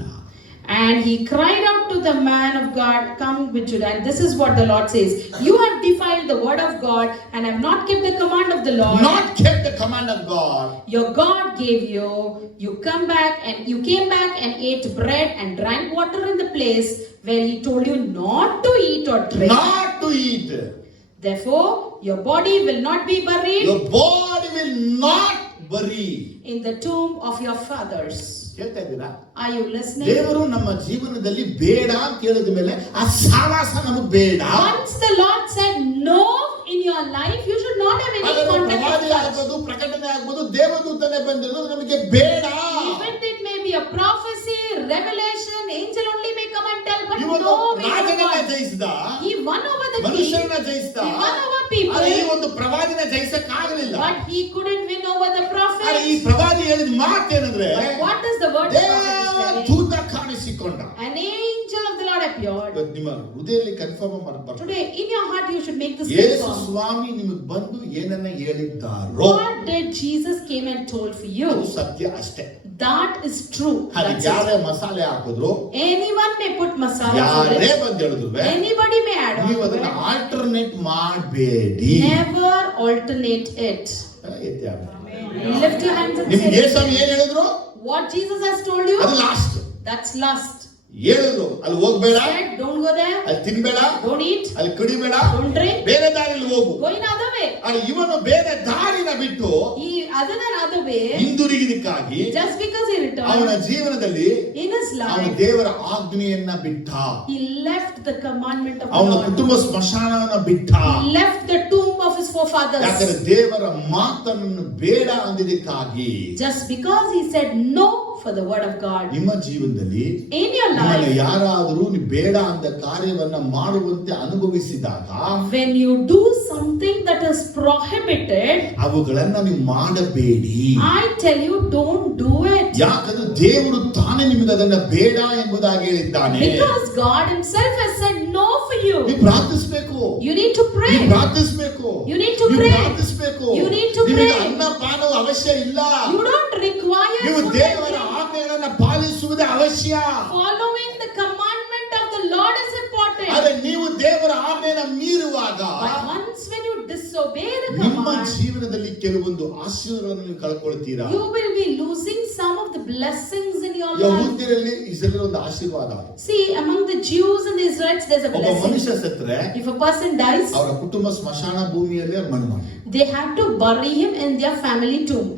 And he cried out to the man of God, come with Judah. And this is what the Lord says, you have defiled the word of God and have not kept the command of the Lord. Not kept the command of God. Your God gave you, you came back and ate bread and drank water in the place where he told you not to eat or drink. Not to eat. Therefore, your body will not be buried Your body will not bury. in the tomb of your fathers. ಕೇಳ್ತಾ ಇದ್ದೀರಾ? Are you listening? ದೇವರು ನಮ್ಮ ಜೀವನದಲ್ಲಿ ಬೇಡ ಅಂತ ಹೇಳಿದ ಮೇಲೆ ಆ ಸಹವಾಸ ನಮಗೆ ಬೇಡ. Once the Lord said no in your life, you should not have any ಅದರ contact ಪ್ರವಾದಿ with such. ಆಗ್ಬೋದು, ಪ್ರಕಟಣೆ ಆಗ್ಬೋದು, ದೇವದೂತನೇ ಬಂದಿರೋದು ನಮಗೆ ಬೇಡ. Even it may be a prophecy, revelation, angel only may come and tell, but ಇವನು no way of ರಾಜನನ್ನ God. ಜಯಿಸಿದ, He won over the king, ಮನುಷ್ಯರನ್ನ ಜಯಿಸಿದ, he won over people, ಆದರೆ ಈ ಒಂದು ಪ್ರವಾದಿನ ಜಯಿಸಕ್ ಆಗಲಿಲ್ಲ. but he couldn't win over the ಆದರೆ ಈ prophet. ಪ್ರವಾದಿ ಹೇಳಿದ ಮಾತೇನಂದ್ರೆ, But what is the word of God is telling? ದೇವದೂತ ಕಾಣಿಸಿಕೊಂಡ. An angel of the Lord appeared. ಇವತ್ತು ನಿಮ್ಮ ಹೃದಯದಲ್ಲಿ ಕನ್ಫರ್ಮ್ ಮಾಡಬಾರ್ದು, Today, in your heart, you should make this ಯೇಸು confirm. ಸ್ವಾಮಿ ನಿಮಗೆ ಬಂದು ಏನನ್ನ ಹೇಳಿದ್ದಾರೋ What did Jesus came and told for you? ಅದು ಸತ್ಯ ಅಷ್ಟೇ. That is true. ಅದಕ್ಕೆ That's it. ಯಾರೇ ಮಸಾಲೆ ಹಾಕಿದ್ರು, Anyone may put masala to ಯಾರೇ it. ಬಂದು ಹೇಳಿದ್ರು, Anybody may add on ನೀವು to ಅದನ್ನ it. ಆಲ್ಟರ್ನೇಟ್ ಮಾಡಬೇಡಿ. Never alternate it. ಎತ್ತಿ ಆಮೇಲೆ. Lift your hands and ನಿಮ್ಗೆ say, ಯೇಸು ಏನ್ ಹೇಳಿದ್ರು? what Jesus has told you, ಅದು ಲಾಸ್ಟ್ that's lust. ಹೇಳಿದ್ರು, ಅಲ್ಲಿ ಹೋಗ್ಬೇಡ, Said, don't go there, ಅಲ್ಲಿ ತಿನ್ಬೇಡ, don't eat, ಅಲ್ಲಿ ಕುಡಿಬೇಡ, don't drink, ಬೇರೆ ದಾರಿಯಲ್ಲಿ ಹೋಗು. go in other way. ಅಲ್ಲಿ ಇವನು ಬೇರೆ ದಾರಿನ ಬಿಟ್ಟು He, other than other way, ಹಿಂದಿರುಗಿದಕ್ಕಾಗಿ just because he ಅವನ returned ಜೀವನದಲ್ಲಿ in his ಅವನು life, ದೇವರ ಆಜ್ಞೆಯನ್ನ ಬಿಟ್ಟ, he left the commandment of the ಅವನ Lord. ಕುಟುಂಬ ಸ್ಮಶಾನವನ್ನ ಬಿಟ್ಟ. He left the tomb of his forefathers. ಯಾಕಂದ್ರೆ ದೇವರ ಮಾತನ್ನು ಬೇಡ ಅಂದಿದ್ದಕ್ಕಾಗಿ. Just because he said no for the word of God. ನಿಮ್ಮ ಜೀವನದಲ್ಲಿ In your ನಿಮ್ಮನ್ನ life, ಯಾರಾದರೂ ನೀವು ಬೇಡ ಅಂದ ಕಾರ್ಯವನ್ನ ಮಾಡುವಂತೆ ಅನುಭವಿಸಿದಾಗ when you do something that is prohibited, ಅವುಗಳನ್ನ ನೀವು ಮಾಡಬೇಡಿ. I tell you, don't do it. ಯಾಕಂದ್ರೆ ದೇವರು ತಾನೇ ನಿಮಗೆ ಅದನ್ನ ಬೇಡ ಎಂಬುದಾಗಿ ಹೇಳಿದ್ದಾನೆ. Because God himself has said no for you. ನೀವು ಪ್ರಾರ್ಥಿಸಬೇಕು, You need to pray. ನೀವು ಪ್ರಾರ್ಥಿಸಬೇಕು, You need to ನೀವು pray. ಪ್ರಾರ್ಥಿಸಬೇಕು. You need to ನಿಮಗೆ pray. ಅನ್ನಪಾನದ ಅವಶ್ಯ ಇಲ್ಲ. You don't require ನೀವು food and ದೇವರ drink. ಆಜ್ಞೆಗಳನ್ನ ಪಾಲಿಸುವುದೇ ಅವಶ್ಯ. Following the commandment of the Lord is important. ಆದರೆ ನೀವು ದೇವರ ಆಜ್ಞೆಯನ್ನು ಮೀರುವಾಗ But once when you disobey the ನಿಮ್ಮ command, ಜೀವನದಲ್ಲಿ ಕೆಲವೊಂದು ಆಶೀರ್ವಾದಗಳನ್ನು ನೀವು ಕಳ್ಕೊಳ್ತೀರಾ. you will be losing some of the blessings in in your life. ಯಹೂದ್ಯರಲ್ಲಿ ಇಸ್ರೇಲ್ ಒಂದು ಆಶೀರ್ವಾದ. See, among the Jews and the Israelites, there's a ಒಬ್ಬ blessing. ಮನುಷ್ಯ ಸತ್ತರೆ If a person dies, ಅವರ ಕುಟುಂಬ ಸ್ಮಶಾನ ಭೂಮಿಯಲ್ಲಿ ಮಣ್ಣು ಮಾಡಿ they have to bury him in their family tomb.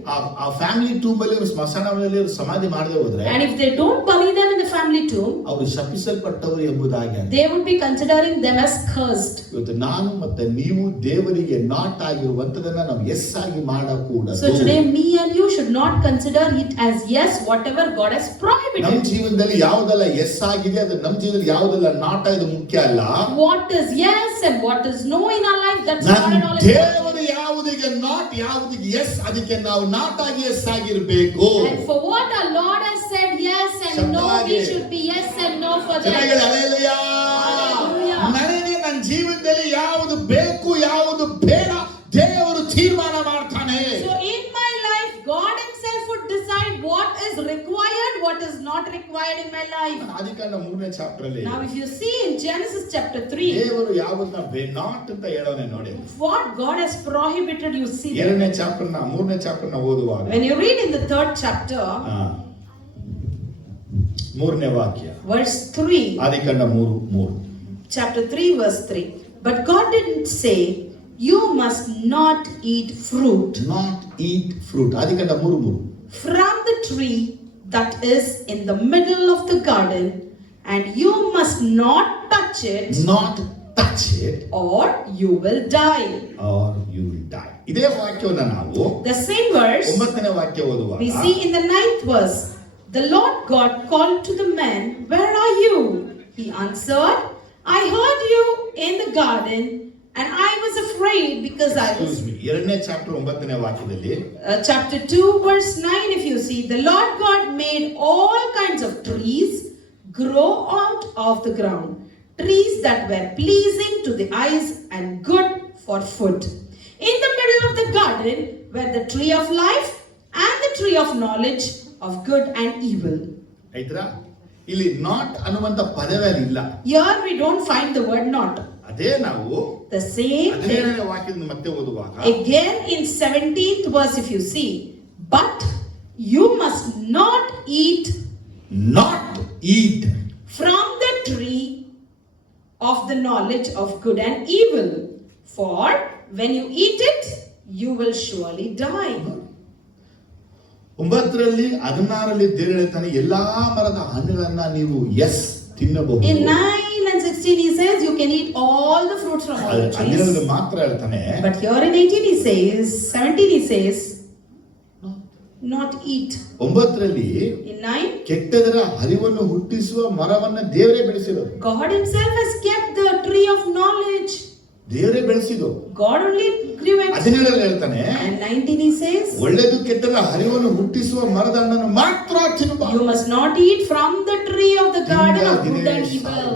ಆ ಫ್ಯಾಮಿಲಿ ಟೂಮ್ ಅಲ್ಲಿ ಸ್ಮಶಾನದಲ್ಲಿ ಸಮಾಧಿ ಮಾಡದೆ ಹೋದ್ರೆ And if they don't bury them in the family tomb, ಅವರು ಶಪಿಸಲ್ಪಟ್ಟವರು ಎಂಬುದಾಗಿ they would be considering them as cursed. ಇವತ್ತು ನಾನು ಮತ್ತೆ ನೀವು ದೇವರಿಗೆ ನಾಟ್ ಆಗಿರುವಂತದನ್ನ ನಾವು ಎಸ್ ಆಗಿ ಮಾಡಕೂಡದು. So today me and you should not consider it as yes, whatever God has ನಮ್ಮ prohibited. ಜೀವನದಲ್ಲಿ ಯಾವುದೆಲ್ಲ ಎಸ್ ಆಗಿದೆ ಅದು ನಮ್ಮ ಜೀವನದಲ್ಲಿ ಯಾವುದೆಲ್ಲ ನಾಟ್ ಆಗಿದೆ ಮುಖ್ಯ ಅಲ್ಲ. What is yes and what is no in our life, that's not at all ದೇವರು important. ಯಾವುದಿಗೆ ನಾಟ್ ಯಾವುದಿಗೆ ಎಸ್ ಅದಕ್ಕೆ ನಾವು ನಾಟ್ ಆಗಿ ಎಸ್ ಆಗಿರಬೇಕು. And for what our Lord has said yes and no, we should be yes and no for that. Hallelujah. ನನಗೆ ನನ್ನ ಜೀವನದಲ್ಲಿ ಯಾವುದು ಬೇಕು ಯಾವುದು ಬೇಡ ದೇವರು ತೀರ್ಮಾನ ಮಾಡ್ತಾನೆ. So in my life, God Himself would decide what is required, what is not required in my life. ಆದಿಕಾಂಡ 3ನೇ ಚಾಪ್ಟರ್ ಅಲ್ಲಿ Now if you see in Genesis chapter 3, ದೇವರು ಯಾವುದನ್ನ ನಾಟ್ ಅಂತ ಹೇಳೋನೆ ನೋಡಿ. what God has prohibited, you see. 2ನೇ ಚಾಪ್ಟರ್ 3ನೇ ಚಾಪ್ಟರ್ ಓದುವಾಗ When you read in the 3rd chapter, 3ನೇ ವಾಕ್ಯ verse 3, ಆದಿಕಾಂಡ 3:3 chapter 3 verse 3, but God didn't say you must not eat fruit not eat fruit. ಆದಿಕಾಂಡ 3:3 from the tree that is in the middle of the garden, and you must not touch it, not touch it or you will die. Or you will die. ಇದೇ ವಾಕ್ಯವನ್ನು ನಾವು The same verse 9ನೇ ವಾಕ್ಯ ಓದುವಾಗ we see in the 9th verse, the Lord God called to the man, where are you? He answered, I heard you in the garden, and I was afraid because I was. 2ನೇ ಚಾಪ್ಟರ್ 9ನೇ ವಾಕ್ಯದಲ್ಲಿ Chapter 2 verse 9, if you see, the Lord God made all kinds of trees grow out of the ground, trees that were pleasing to the eyes and good for food. In the middle of the garden were the tree of life and the tree of knowledge of good and evil. ಆಯ್ತಾ? ಇಲ್ಲಿ ನಾಟ್ ಅನ್ನುವಂತ ಪದವೇ ಇಲ್ಲ. Here we don't find the word not. ಅದೇ ನಾವು The same thing 17ನೇ ವಾಕ್ಯದಿಂದ ಮತ್ತೆ ಓದುವಾಗ again in 17th verse, if you see, but you must not eat from the tree of the knowledge of good and evil, for when you eat it you will surely die. 9ರಲ್ಲಿ 16ರಲ್ಲಿ ದೇವರು ಹೇಳ್ತಾನೆ ಎಲ್ಲಾ ಮರದ ಹಣ್ಣುಗಳನ್ನ ನೀವು ಎಸ್ ತಿನ್ನಬಹುದು. In 9 and 16 he says you can eat all the fruits from all the trees. ಮಾತ್ರ ಹೇಳ್ತಾನೆ. But here in 18 he says, 17 he says, not eat. 9ರಲ್ಲಿ In 9, ಕೆಟ್ಟದರ ಹರಿವನ್ನು ಹುಟ್ಟಿಸುವ ಮರವನ್ನ ದೇವರೇ ಬೆಳೆಸಿರೋದು. God Himself has kept the tree of knowledge. ದೇವರೇ ಬೆಳೆಸಿದ್ದು. God only grew it. 17ರಲ್ಲಿ ಹೇಳ್ತಾನೆ. And 19 he says, ಒಳ್ಳೆದು ಕೆಟ್ಟದ ಹರಿವನ್ನು ಹುಟ್ಟಿಸುವ ಮರದ ಹಣ್ಣನ್ನು ಮಾತ್ರ ತಿನ್ನಬಾರದು. you must not eat from the tree of the garden of good and evil.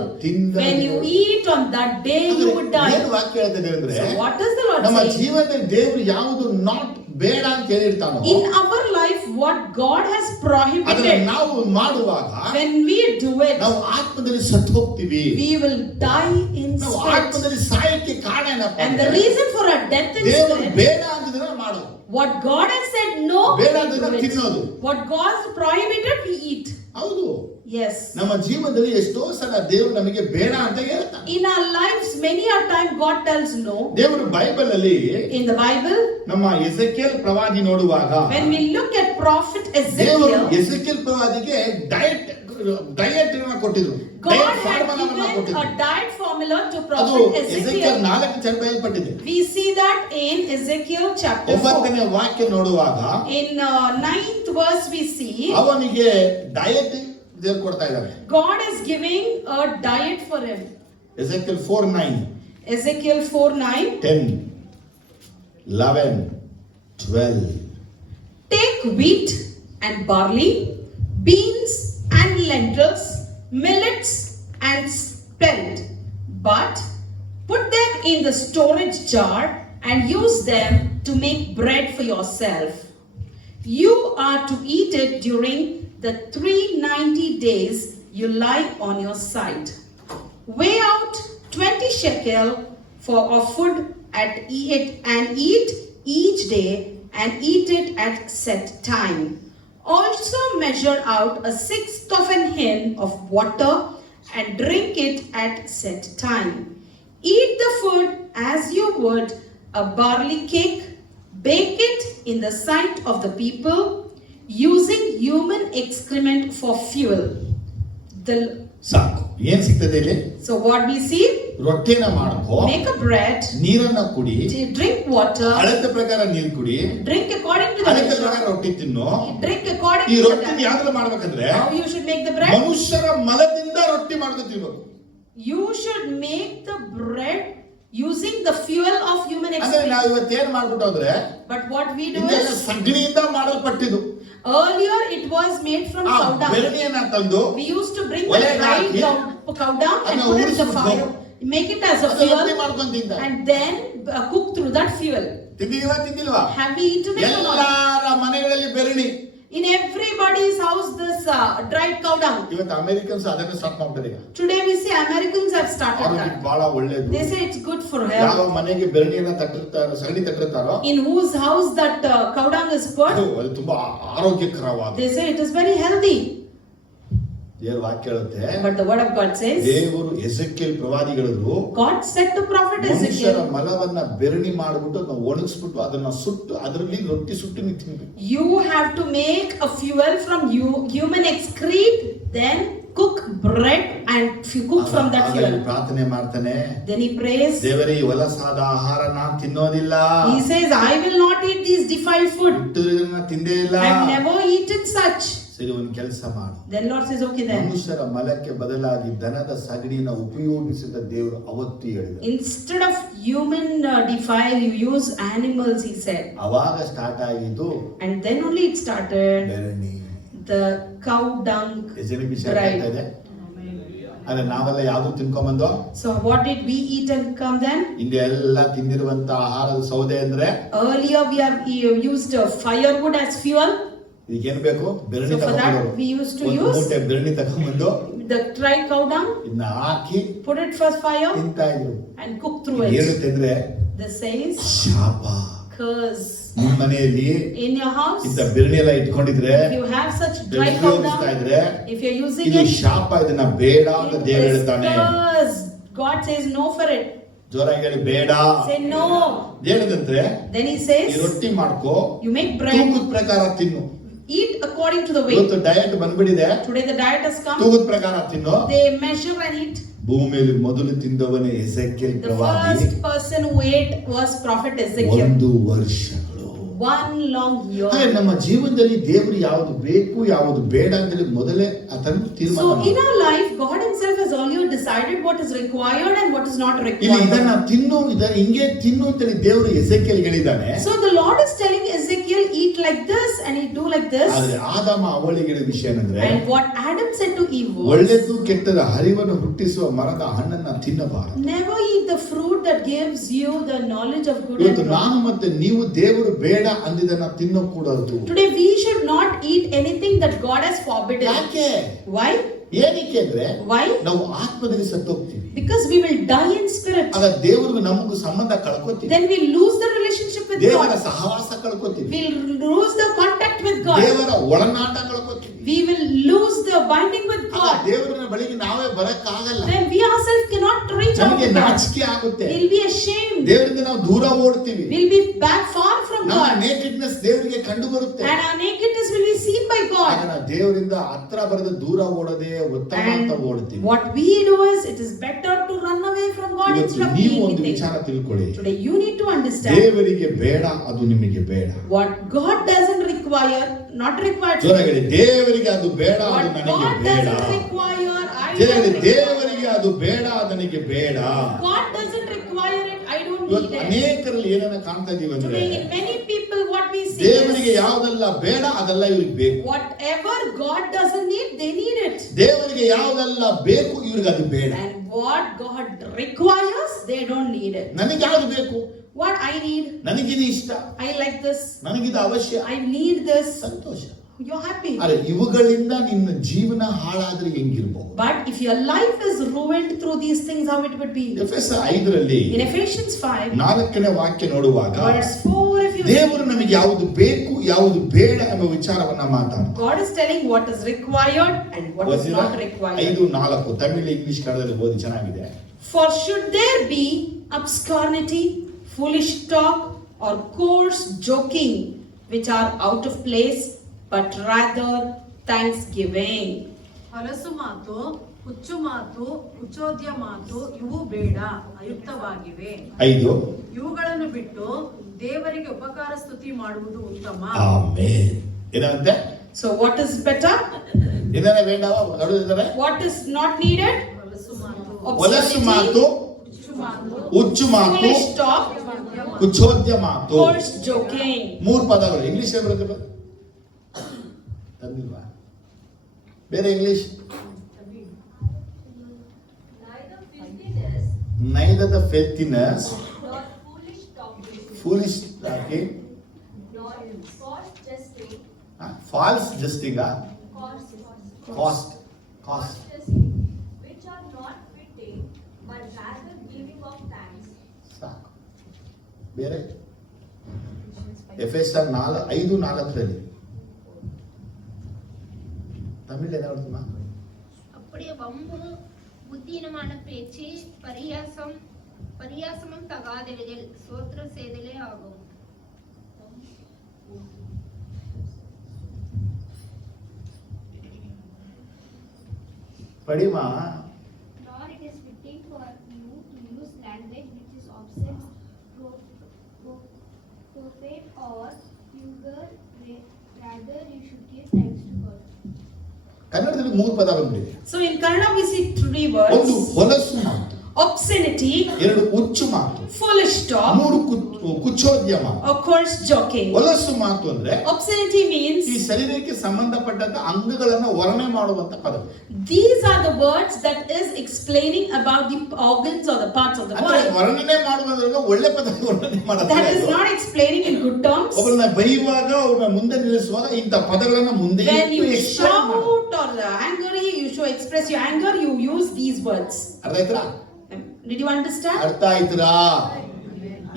When you eat on that day you would die. ಏನು ವಾಕ್ಯ ಹೇಳ್ತದೆ ಅಂದ್ರೆ So what does the Lord ನಮ್ಮ say? ಜೀವನದಲ್ಲಿ ದೇವರು ಯಾವುದು ನಾಟ್ ಬೇಡ ಅಂತ ಹೇಳಿರ್ತಾನೋ In our life what God has ಅದನ್ನ prohibited, ನಾವು ಮಾಡುವಾಗ when we do it, ನಾವು ಆತ್ಮದಲ್ಲಿ ಸತ್ತು ಹೋಗ್ತೀವಿ. we will die in ನಾವು spirit. ಆತ್ಮದಲ್ಲಿ ಸಾಯಕ್ಕೆ ಕಾರಣ ಏನಪ್ಪ And the ಅಂದ್ರೆ reason for our death in ದೇವರು spirit, ಬೇಡ ಅಂದಿದ್ರೆ ಮಾಡೋದು. what God has said no, ಬೇಡ we ಅಂದ್ರೆ do it. ತಿನ್ನೋದು. What God has prohibited, we eat. ಹೌದು. Yes. ನಮ್ಮ ಜೀವನದಲ್ಲಿ ಎಷ್ಟೋ ಸಲ ದೇವರು ನಮಗೆ ಬೇಡ ಅಂತ ಹೇಳ್ತಾನೆ. In our lives, many a time God tells no. ದೇವರು ಬೈಬಲ್ ಅಲ್ಲಿ In the Bible, ನಮ್ಮ ಎಸೆಕಿಯೇಲ್ ಪ್ರವಾದಿ ನೋಡುವಾಗ when we look at prophet ದೇವರು Ezekiel, ಎಸೆಕಿಯೇಲ್ ಪ್ರವಾದಿಗೆ ಡಯಟ್ ಅನ್ನು ಕೊಟ್ಟಿದ್ರು. God ಡಯಟ್ had ಫಾರ್ಮುಲಾವನ್ನು given ಕೊಟ್ಟಿದ್ರು. a diet formula to ಅದು prophet ಎಸೆಕಿಯೇಲ್ Ezekiel. 4 ಬರೆಯಲ್ಪಟ್ಟಿದೆ. We see that in Ezekiel chapter 4. 9ನೇ ವಾಕ್ಯ ನೋಡುವಾಗ In 9th verse we see ಅವನಿಗೆ ಡಯಟ್ ದೇವರು ಕೊಡ್ತಾ ಇದ್ದಾರೆ. God is giving a diet for him. ಎಸೆಕಿಯೇಲ್ 4:9 Ezekiel 4:9. 10 11 12 Take wheat and barley, beans and lentils, millets and spelt, but put them in the storage jar and use them to make bread for yourself. You are to eat it during the 390 days you lie on your side. Weigh out 20 shekel for of food and eat each day and eat it at set time. Also measure out a sixth of an hin of water and drink it at set time. Eat the food as you would a barley cake. Bake it in the sight of the people, using human excrement for fuel. ಸಾಕು. ಏನ್ ಸಿಗ್ತದೆ ಇಲ್ಲಿ? So what we see? ರೊಟ್ಟಿನ ಮಾಡ್ಕೋ, make a bread, ನೀರನ್ನ ಕುಡಿ, drink water, ಅಳತೆ ಪ್ರಕಾರ ನೀರು ಕುಡಿ, drink according to the ಅಳತೆ ಪ್ರಕಾರ ರೊಟ್ಟಿ ತಿನ್ನು. drink according ಈ to the ರೊಟ್ಟಿನ ಯಾವ್ದ್ರಲ್ಲಿ ಮಾಡ್ಬೇಕಂದ್ರೆ, how you should make the bread? ಮನುಷ್ಯರ ಮಲದಿಂದ ರೊಟ್ಟಿ ಮಾಡ್ಕೊ ತಿನ್ಬೇಕು. You should make the bread using the fuel of human ಅಂದ್ರೆ excrement. ನಾವು ಇವತ್ತೇನ್ ಮಾಡ್ಬಿಟ್ಟು ಅಂದ್ರೆ, But what we do ಇದೆಲ್ಲ is, ಸಗಣಿಯಿಂದ ಮಾಡಲ್ಪಟ್ಟಿದ್ದು. earlier it was made from ಆ cow dung. ಬೆರಣಿಯನ್ನ ತಂದು We used to bring the ಒಲೆಗೆ dried ಹಾಕಿ, cow dung and ಅದನ್ನ put it in the ಉರಿಸ್ಬಿಟ್ಟು, fire, make it as a ಅದು ರೊಟ್ಟಿ fuel, ಮಾಡ್ಕೊಂಡು ತಿಂದ. and then cook through that fuel. ತಿಂದಿಲ್ವಾ? Have we eaten it or not? ಎಲ್ಲಾರ ಮನೆಗಳಲ್ಲಿ ಬೆರಣಿ. In everybody's house, this dried cow dung. ಇವತ್ತು ಅಮೆರಿಕನ್ಸ್ ಅದನ್ನ ಸ್ಟಾರ್ಟ್ ಮಾಡ್ತಾರೆ. ಈಗ Today we see Americans have started ಆರೋಗ್ಯಕ್ಕೆ that. ಬಹಳ ಒಳ್ಳೇದು. They say it's good for ಯಾವ health. ಮನೆಗೆ ಬೆರಣಿಯನ್ನ ತಟ್ಟಿರ್ತಾರೋ, ಸಗಣಿ ತಟ್ಟಿರ್ತಾರೋ, In whose house that cow dung is put, ಅದು ತುಂಬಾ ಆರೋಗ್ಯಕರವಾದ. they say it is very healthy. ದೇವರ ವಾಕ್ಯ ಹೇಳುತ್ತೆ, But the word of God says, ದೇವರು ಎಸೆಕಿಯೇಲ್ ಪ್ರವಾದಿಗಳಿದ್ರು, God said to prophet ಮನುಷ್ಯರ Ezekiel, ಮಲವನ್ನ ಬೆರಣಿ ಮಾಡಿಬಿಟ್ಟು ಅದನ್ನ ಒಣಗಿಸ್ಬಿಟ್ಟು ಅದನ್ನ ಸುಟ್ಟು ಅದರಲ್ಲಿ ರೊಟ್ಟಿ ಸುಟ್ಟು ನೀವು ತಿನ್ಬೇಕು. you have to make a fuel from human excrete, then cook bread and cook from that ಆಗ fuel. ಪ್ರಾರ್ಥನೆ ಮಾಡ್ತಾನೆ, Then he prays. ದೇವರೇ ಈ ಹೊಲಸಾದ ಆಹಾರ ನಾನು ತಿನ್ನೋದಿಲ್ಲ, He says, I will not eat these defiled food. ಹುಟ್ಟಿದ್ರಿಂದ ತಿಂದೇ ಇಲ್ಲ. I have never eaten such. ಸರಿ, ಒಂದು ಕೆಲಸ ಮಾಡು. Then Lord says, okay then. ಮನುಷ್ಯರ ಮಲಕ್ಕೆ ಬದಲಾಗಿ ದನದ ಸಗಣಿನ ಉಪಯೋಗಿಸಿದ ದೇವರು ಅವತ್ತು ಹೇಳಿದ. Instead of human defile, you use animals, he said. ಅವಾಗ ಸ್ಟಾರ್ಟ್ ಆಗಿದ್ದು And then only it started ಬೆರಣಿ. the cow dung bread. ಆದ್ರೆ ನಾವೆಲ್ಲ ಯಾವ್ದು ತಿನ್ಕೊಂಬಂದು, So what did we eat and come then? ಇಂದು ಎಲ್ಲ ತಿಂದಿರುವಂತ ಆಹಾರದ ಸೌದೆ ಅಂದ್ರೆ, Earlier we have used firewood as fuel. ಈಗೇನ್ ಬೇಕು? ಬೆರಣಿ So for that ತಗೊಂಡು we used to ಒಂದು use ಮೂಟೆ ಬೆರಣಿ ತಗೊಂಡ್ಬಂದು the dried cow dung, ಇದನ್ನ ಹಾಕಿ put it for fire ತಿಂತಾ ಇದ್ರು. and cook through ಏನು it. ತಿಂದ್ರೆ This says ಶಾಪ. curse. ನಿಮ್ಮ ಮನೆಯಲ್ಲಿ In your house, ಇಂತ ಬೆರಣಿ ಎಲ್ಲ ಇಟ್ಕೊಂಡಿದ್ರೆ, if you have such dried cow ಉಪಯೋಗಿಸ್ತಾ dung, ಇದ್ರೆ, if you're using ಇದು it, ಶಾಪ, ಇದನ್ನ ಬೇಡ ಅಂತ it ದೇವರು is ಹೇಳ್ತಾನೆ. curse. God says no for it. ಜೋರಾಗಿ ಹೇಳಿ, ಬೇಡ. Say no. ಹೇಳಿದಂದ್ರೆ, Then he ಈ says, ರೊಟ್ಟಿ ಮಾಡ್ಕೋ, you make bread, ತೂಕದ ಪ್ರಕಾರ ತಿನ್ನು. eat according to the ಇವತ್ತು weight. ಡಯಟ್ ಬಂದ್ಬಿಟ್ಟಿದೆ, Today the diet has come. ತೂಕದ ಪ್ರಕಾರ ತಿನ್ನು. They measure and eat. ಭೂಮಿಯಲ್ಲಿ ಮೊದಲು ತಿಂದವನೇ ಎಸೆಕಿಯೇಲ್ The ಪ್ರವಾದಿ. first person who ate was prophet Ezekiel. 1 ವರ್ಷಗಳು. 1 long year. ಹಾಗೆ ನಮ್ಮ ಜೀವನದಲ್ಲಿ ದೇವರು ಯಾವುದು ಬೇಕು ಯಾವುದು ಬೇಡ ಅಂತೇಳಿ ಮೊದಲೇ ಅದನ್ನು ತೀರ್ಮಾನ So ಮಾಡಿ. in our life, God himself has earlier decided what is required and what is not ಇಲ್ಲಿ required. ಇದನ್ನ ತಿನ್ನು, ಇದನ್ನ ಹಿಂಗೆ ತಿನ್ನು ಅಂತೇಳಿ ದೇವರು ಎಸೆಕಿಯೇಲ್ ಹೇಳಿದ್ದಾನೆ. So the Lord is telling Ezekiel, eat like this and he do like this. ಆದ್ರೆ ಆದಾಮ ಅವಳಿಗೆ ಹೇಳಿದ ವಿಷಯ ಏನಂದ್ರೆ, And what Adam said to Eve was, ಒಳ್ಳೆದು ಕೆಟ್ಟದ ಅರಿವನ್ನು ಹುಟ್ಟಿಸುವ ಮರದ ಹಣ್ಣನ್ನ ತಿನ್ನಬಾರದು. never eat the fruit that gives you the knowledge of good ಇವತ್ತು and ನಾನು wrong. ಮತ್ತೆ ನೀವು ದೇವರು ಬೇಡ ಅಂದಿದ್ದನ್ನ ತಿನ್ನಕೂಡದು. Today we should not eat anything that God has forbidden. ಯಾಕೆ? Why? ಏನಕ್ಕೆ ಅಂದ್ರೆ, Why? ನಾವು ಆತ್ಮದಲ್ಲಿ ಸತ್ತೋಗ್ತೀವಿ. Because we will die in spirit. ಆಗ ದೇವರಿಗೂ ನಮಗೂ ಸಂಬಂಧ ಕಳ್ಕೊತೀವಿ. Then we lose the relationship with ದೇವರ God. ಸಹವಾಸ ಕಳ್ಕೊತೀವಿ. We'll lose the contact with God. ದೇವರ ಒಳನಾಟ ಕಳ್ಕೊತೀವಿ. We will lose the binding with ಆಗ God. ದೇವರ ಬಳಿಗೆ ನಾವೇ ಬರಕ್ಕಾಗಲ್ಲ. Then we ourselves cannot reach out ನಮಗೆ to God. ನಾಚಿಕೆ ಆಗುತ್ತೆ. We'll be ashamed. ದೇವರಿಂದ ನಾವು ದೂರ ಓಡ್ತೀವಿ. We'll be back far from ನಮ್ಮ God. ನೇಕೆಡ್ನೆಸ್ ದೇವರಿಗೆ ಕಂಡು ಬರುತ್ತೆ. And our nakedness will be seen by ಆಗ God. ನಾವು ದೇವರಿಂದ ಹತ್ರ ಬರೆದ ದೂರ ಓಡದೆ ಉತ್ತಮ ಅಂತ ಓಡ್ತೀವಿ. And what we do is, it is better to run away from God ಇವತ್ತು instead of ನೀವು being ಒಂದು with Him. ವಿಚಾರ ತಿಳ್ಕೊಳ್ಳಿ. Today you need to understand, ದೇವರಿಗೆ ಬೇಡ, ಅದು ನಿಮಗೆ ಬೇಡ. what God doesn't require, not required. ಜೋರಾಗಿ ದೇವರಿಗೆ ಅದು ಬೇಡ, ಅದು What ನನಗೆ God ಬೇಡ. doesn't require, I don't require. ದೇವರಿಗೆ ಅದು ಬೇಡ, ನನಗೆ ಬೇಡ. God doesn't require it, I don't ಇವತ್ತು need it. ಅನೇಕರಲ್ಲಿ ಏನನ್ನ ಕಾಣ್ತಾ ಇದೀವಿ ಅಂದ್ರೆ, Today in many people what we see ದೇವರಿಗೆ is, ಯಾವ್ದೆಲ್ಲ ಬೇಡ ಅದೆಲ್ಲ ಇವ್ರಿಗೆ ಬೇಕು. whatever God doesn't need, they need it. ದೇವರಿಗೆ ಯಾವ್ದೆಲ್ಲ ಬೇಕು ಇವ್ರಿಗೆ ಅದು ಬೇಡ. And what God requires, they don't need it. ನನಗೆ ಯಾವ್ದು ಬೇಕು? What I need, ನನಗಿದು ಇಷ್ಟ, I like this, ನನಗಿದು ಅವಶ್ಯ, I need this, Santhosh. you're happy. ಅರೆ ಇವುಗಳಿಂದ ನಿನ್ನ ಜೀವನ ಹಾಳಾದ್ರೆ ಹೆಂಗಿರ್ಬಹುದು? But if your life is ruined through these things, how it would be? ಎಫೆಸ 5ರಲ್ಲಿ In Ephesians 5, 4ನೇ ವಾಕ್ಯ ನೋಡುವಾಗ, verse 4, if you you ದೇವರು ನಮಗೆ ಯಾವುದು ಬೇಕು ಯಾವುದು ಬೇಡ ಎಂಬ ವಿಚಾರವನ್ನ ಮಾತಾಡ್ತಾರೆ. God is telling what is required and what is not required. 5:4 Tamil ಇಂಗ್ಲಿಷ್ ಕನ್ನಡದಲ್ಲಿ ಓದಿ ಚೆನ್ನಾಗಿದೆ. For should there be obscurity, foolish talk or coarse joking which are out of place, but rather thanksgiving. ಹೊಲಸು ಮಾತು, ಹುಚ್ಚು ಮಾತು, ಕುಚೋದ್ಯ ಮಾತು ಇವು ಬೇಡ, ಅಯುಕ್ತವಾಗಿವೆ. 5 ಇವುಗಳನ್ನು ಬಿಟ್ಟು ದೇವರಿಗೆ ಉಪಕಾರ ಸ್ತುತಿ ಮಾಡುವುದು ಉತ್ತಮ. ಆಮೆನ್. ಏನಂತೆ? So what is better? ಇದನ್ನೇ ಬೇಡವಾ? ನೋಡಿದ್ರೆ What is not needed? ಹೊಲಸು ಮಾತು, ಹೊಲಸು ಮಾತು, ಹುಚ್ಚು ಮಾತು, ಹುಚ್ಚು ಮಾತು, Foolish talk, ಕುಚೋದ್ಯ ಮಾತು. coarse joking. 3 ಪದಗಳು ಇಂಗ್ಲಿಷ್ ಬರುತ್ತೆ. ತಂದಿಲ್ವಾ? ಬೇರೆ English? Neither the filthiness, nor foolish talking, foolish talking, nor false jesting, false jesting, coarse jesting, which are not fitting, but rather giving of thanks. ಸಾಕು. ಬೇರೆ ಎಫೆಸರ್ 5:4 தமிழ் என்ன வருதுமா? அப்படியே வம்பு புத்தீனமான பேச்சு பரியாசமும் தகாதெழுதல் சோத்திர செய்தலே ஆகும். படிமா. Nor it is fitting for you to use language which is obscene, profane or vulgar, rather you should give thanks to God. ಕನ್ನಡದಲ್ಲಿ 3 ಪದ ಬಂದಿದೆ. So in Kannada we see 3 words. ಒಂದು ಹೊಲಸು ಮಾತು, Obscenity, 2 ಹುಚ್ಚು ಮಾತು, foolish talk, 3 ಕುಚೋದ್ಯ ಮಾತು. or coarse joking. ಹೊಲಸು ಮಾತು ಅಂದ್ರೆ Obscenity means ಈ ಶರೀರಕ್ಕೆ ಸಂಬಂಧಪಟ್ಟಂತ ಅಂಗಗಳನ್ನು ವರ್ಣನೆ ಮಾಡುವಂತ ಪದ. these are the words that is explaining about the organs or the parts of the ಅಂದ್ರೆ body. ವರ್ಣನೆ ಮಾಡುವುದರಿಂದ ಒಳ್ಳೆ ಪದ ವರ್ಣನೆ That is ಮಾಡೋದು. not explaining in good terms. ಒಬ್ಬರನ್ನ ಬೈಯುವಾಗ ಅವ್ರನ್ನ ಮುಂದೆ ನಿಲ್ಲಿಸುವಾಗ ಇಂಥ ಪದಗಳನ್ನ ಮುಂದೆ When you explain shout ಮಾಡು. or angry, you show express your anger, you use these words. ಅರ್ಥ ಆಯ್ತಾ? Did you understand? ಅರ್ಥ ಆಯ್ತಾ?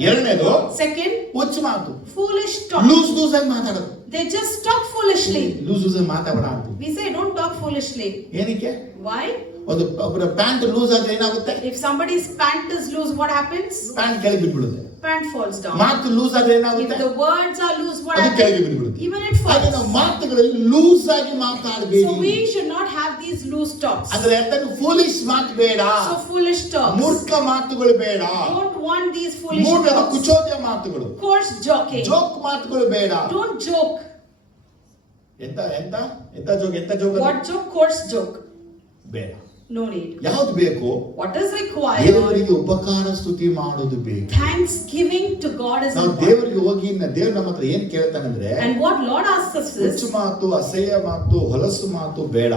ಎರಡನೇದು Second, ಹುಚ್ಚು ಮಾತು, foolish talk. ಲೂಸ್ ಆಗಿ ಮಾತಾಡೋದು. They just talk foolishly. Loose ಆಗಿ ಮಾತಾಡೋಣ ಅಂತ. We say don't talk foolishly. ಏನಕ್ಕೆ? Why? ಒಬ್ಬರ ಪ್ಯಾಂಟ್ ಲೂಸ್ ಆದ್ರೆ ಏನಾಗುತ್ತೆ? If somebody's pant is loose, what happens? Pant ಕೆಳಗೆ ಬಿದ್ಬಿಡುತ್ತೆ. Pant falls down. ಮಾತು ಲೂಸ್ ಆದ್ರೆ If ಏನಾಗುತ್ತೆ? the words are loose, what ಅದು ಕೆಳಗೆ happens? ಬಿದ್ಬಿಡುತ್ತೆ. Even it ಹಾಗೆ ನಾವು falls. ಮಾತುಗಳಲ್ಲಿ ಲೂಸ್ ಆಗಿ So ಮಾತಾಡಬೇಡಿ. we should not have these loose talks. ಅಂದ್ರೆ ಎಂತನು ಫೂಲಿಶ್ ಮಾತು ಬೇಡ, So foolish talks. ಮೂರ್ಖ ಮಾತುಗಳು ಬೇಡ, Don't want these foolish ಮೂಢ talks. ಕುಚೋದ್ಯ ಮಾತುಗಳು, Coarse joking. ಜೋಕ್ ಮಾತುಗಳು ಬೇಡ. Don't joke. ಎಂತ ಎಂತ ಎಂತ ಜೋಕ್, ಎಂತ joke What joke? Coarse joke. ಬೇಡ. No need. ಯಾವ್ದು ಬೇಕು? What is required? ದೇವರಿಗೆ ಉಪಕಾರ ಸ್ತುತಿ ಮಾಡೋದು ಬೇಕು. Thanksgiving to God is ನಾವು important. ದೇವರಿಗೆ ಹೋಗಿ ದೇವ್ರ ನಮ್ಮ ಹತ್ರ ಏನ್ ಕೇಳ್ತಾನಂದ್ರೆ, And what Lord asks us ಹುಚ್ಚು is, ಮಾತು, ಅಸಹ್ಯ ಮಾತು, ಹೊಲಸು ಮಾತು ಬೇಡ.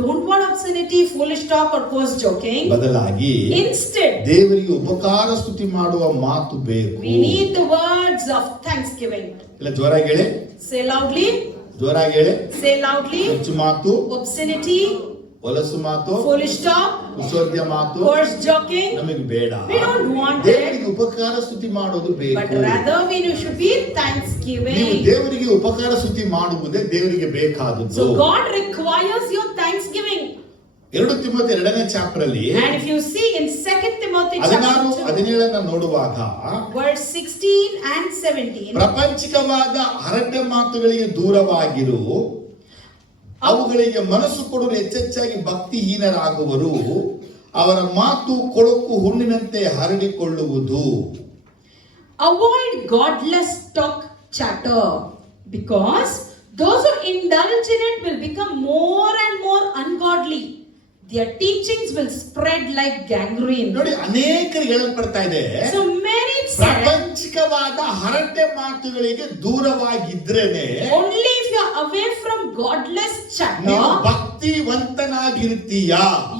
don't want obscenity, foolish talk or coarse joking. ಬದಲಾಗಿ Instead, ದೇವರಿಗೆ ಉಪಕಾರ ಸ್ತುತಿ ಮಾಡುವ ಮಾತು ಬೇಕು. we need the words of thanksgiving. ಇಲ್ಲ ಜೋರಾಗಿ ಹೇಳಿ, Say loudly. ಜೋರಾಗಿ ಹೇಳಿ. Say loudly. ಹುಚ್ಚು ಮಾತು, Obscenity, ಹೊಲಸು ಮಾತು, foolish talk, ಕುಚೋದ್ಯ ಮಾತು coarse joking. ನಮಗೆ ಬೇಡ. We don't want it. ದೇವರಿಗೆ ಉಪಕಾರ ಸ್ತುತಿ ಮಾಡೋದು But ಬೇಕು. rather we should be ನೀವು thanksgiving. ದೇವರಿಗೆ ಉಪಕಾರ ಸ್ತುತಿ ಮಾಡುವುದೇ ದೇವರಿಗೆ ಬೇಕಾದದ್ದು. So God requires your thanksgiving. 2 ತಿಮೋಥೆ 2ನೇ ಚಾಪ್ಟರ್ ಅಲ್ಲಿ And if you see in 2 Timothy 16, chapter 2, 17 ನೋಡುವಾಗ verse 16 and 17, ಪ್ರಪಂಚಿಕವಾದ ಹರಟೆ ಮಾತುಗಳಿಗೆ ದೂರವಾಗಿರು, ಅವುಗಳಿಗೆ ಮನಸ್ಸು ಕೊಡಲು ಹೆಚ್ಚೆಚ್ಚಾಗಿ ಭಕ್ತಿಹೀನರಾಗುವರು, ಅವರ ಮಾತು ಕೊಳಕು ಹುಣ್ಣಿನಂತೆ ಹರಡಿಕೊಳ್ಳುವುದು. avoid godless talk chatter, because those who indulge in it will become more and more ungodly. Their teachings will spread like gangrene. ನೋಡಿ, ಅನೇಕರಿಗೆ ಹೇಳಲ್ಪಡ್ತಾ ಇದೆ, So many said, ಪ್ರಾಪಂಚಿಕವಾದ ಹರಟೆ ಮಾತುಗಳಿಗೆ ದೂರವಾಗಿದ್ರೇನೆ only if you are away from godless ನೀವು chatter, ಭಕ್ತಿವಂತನಾಗಿರ್ತೀಯ.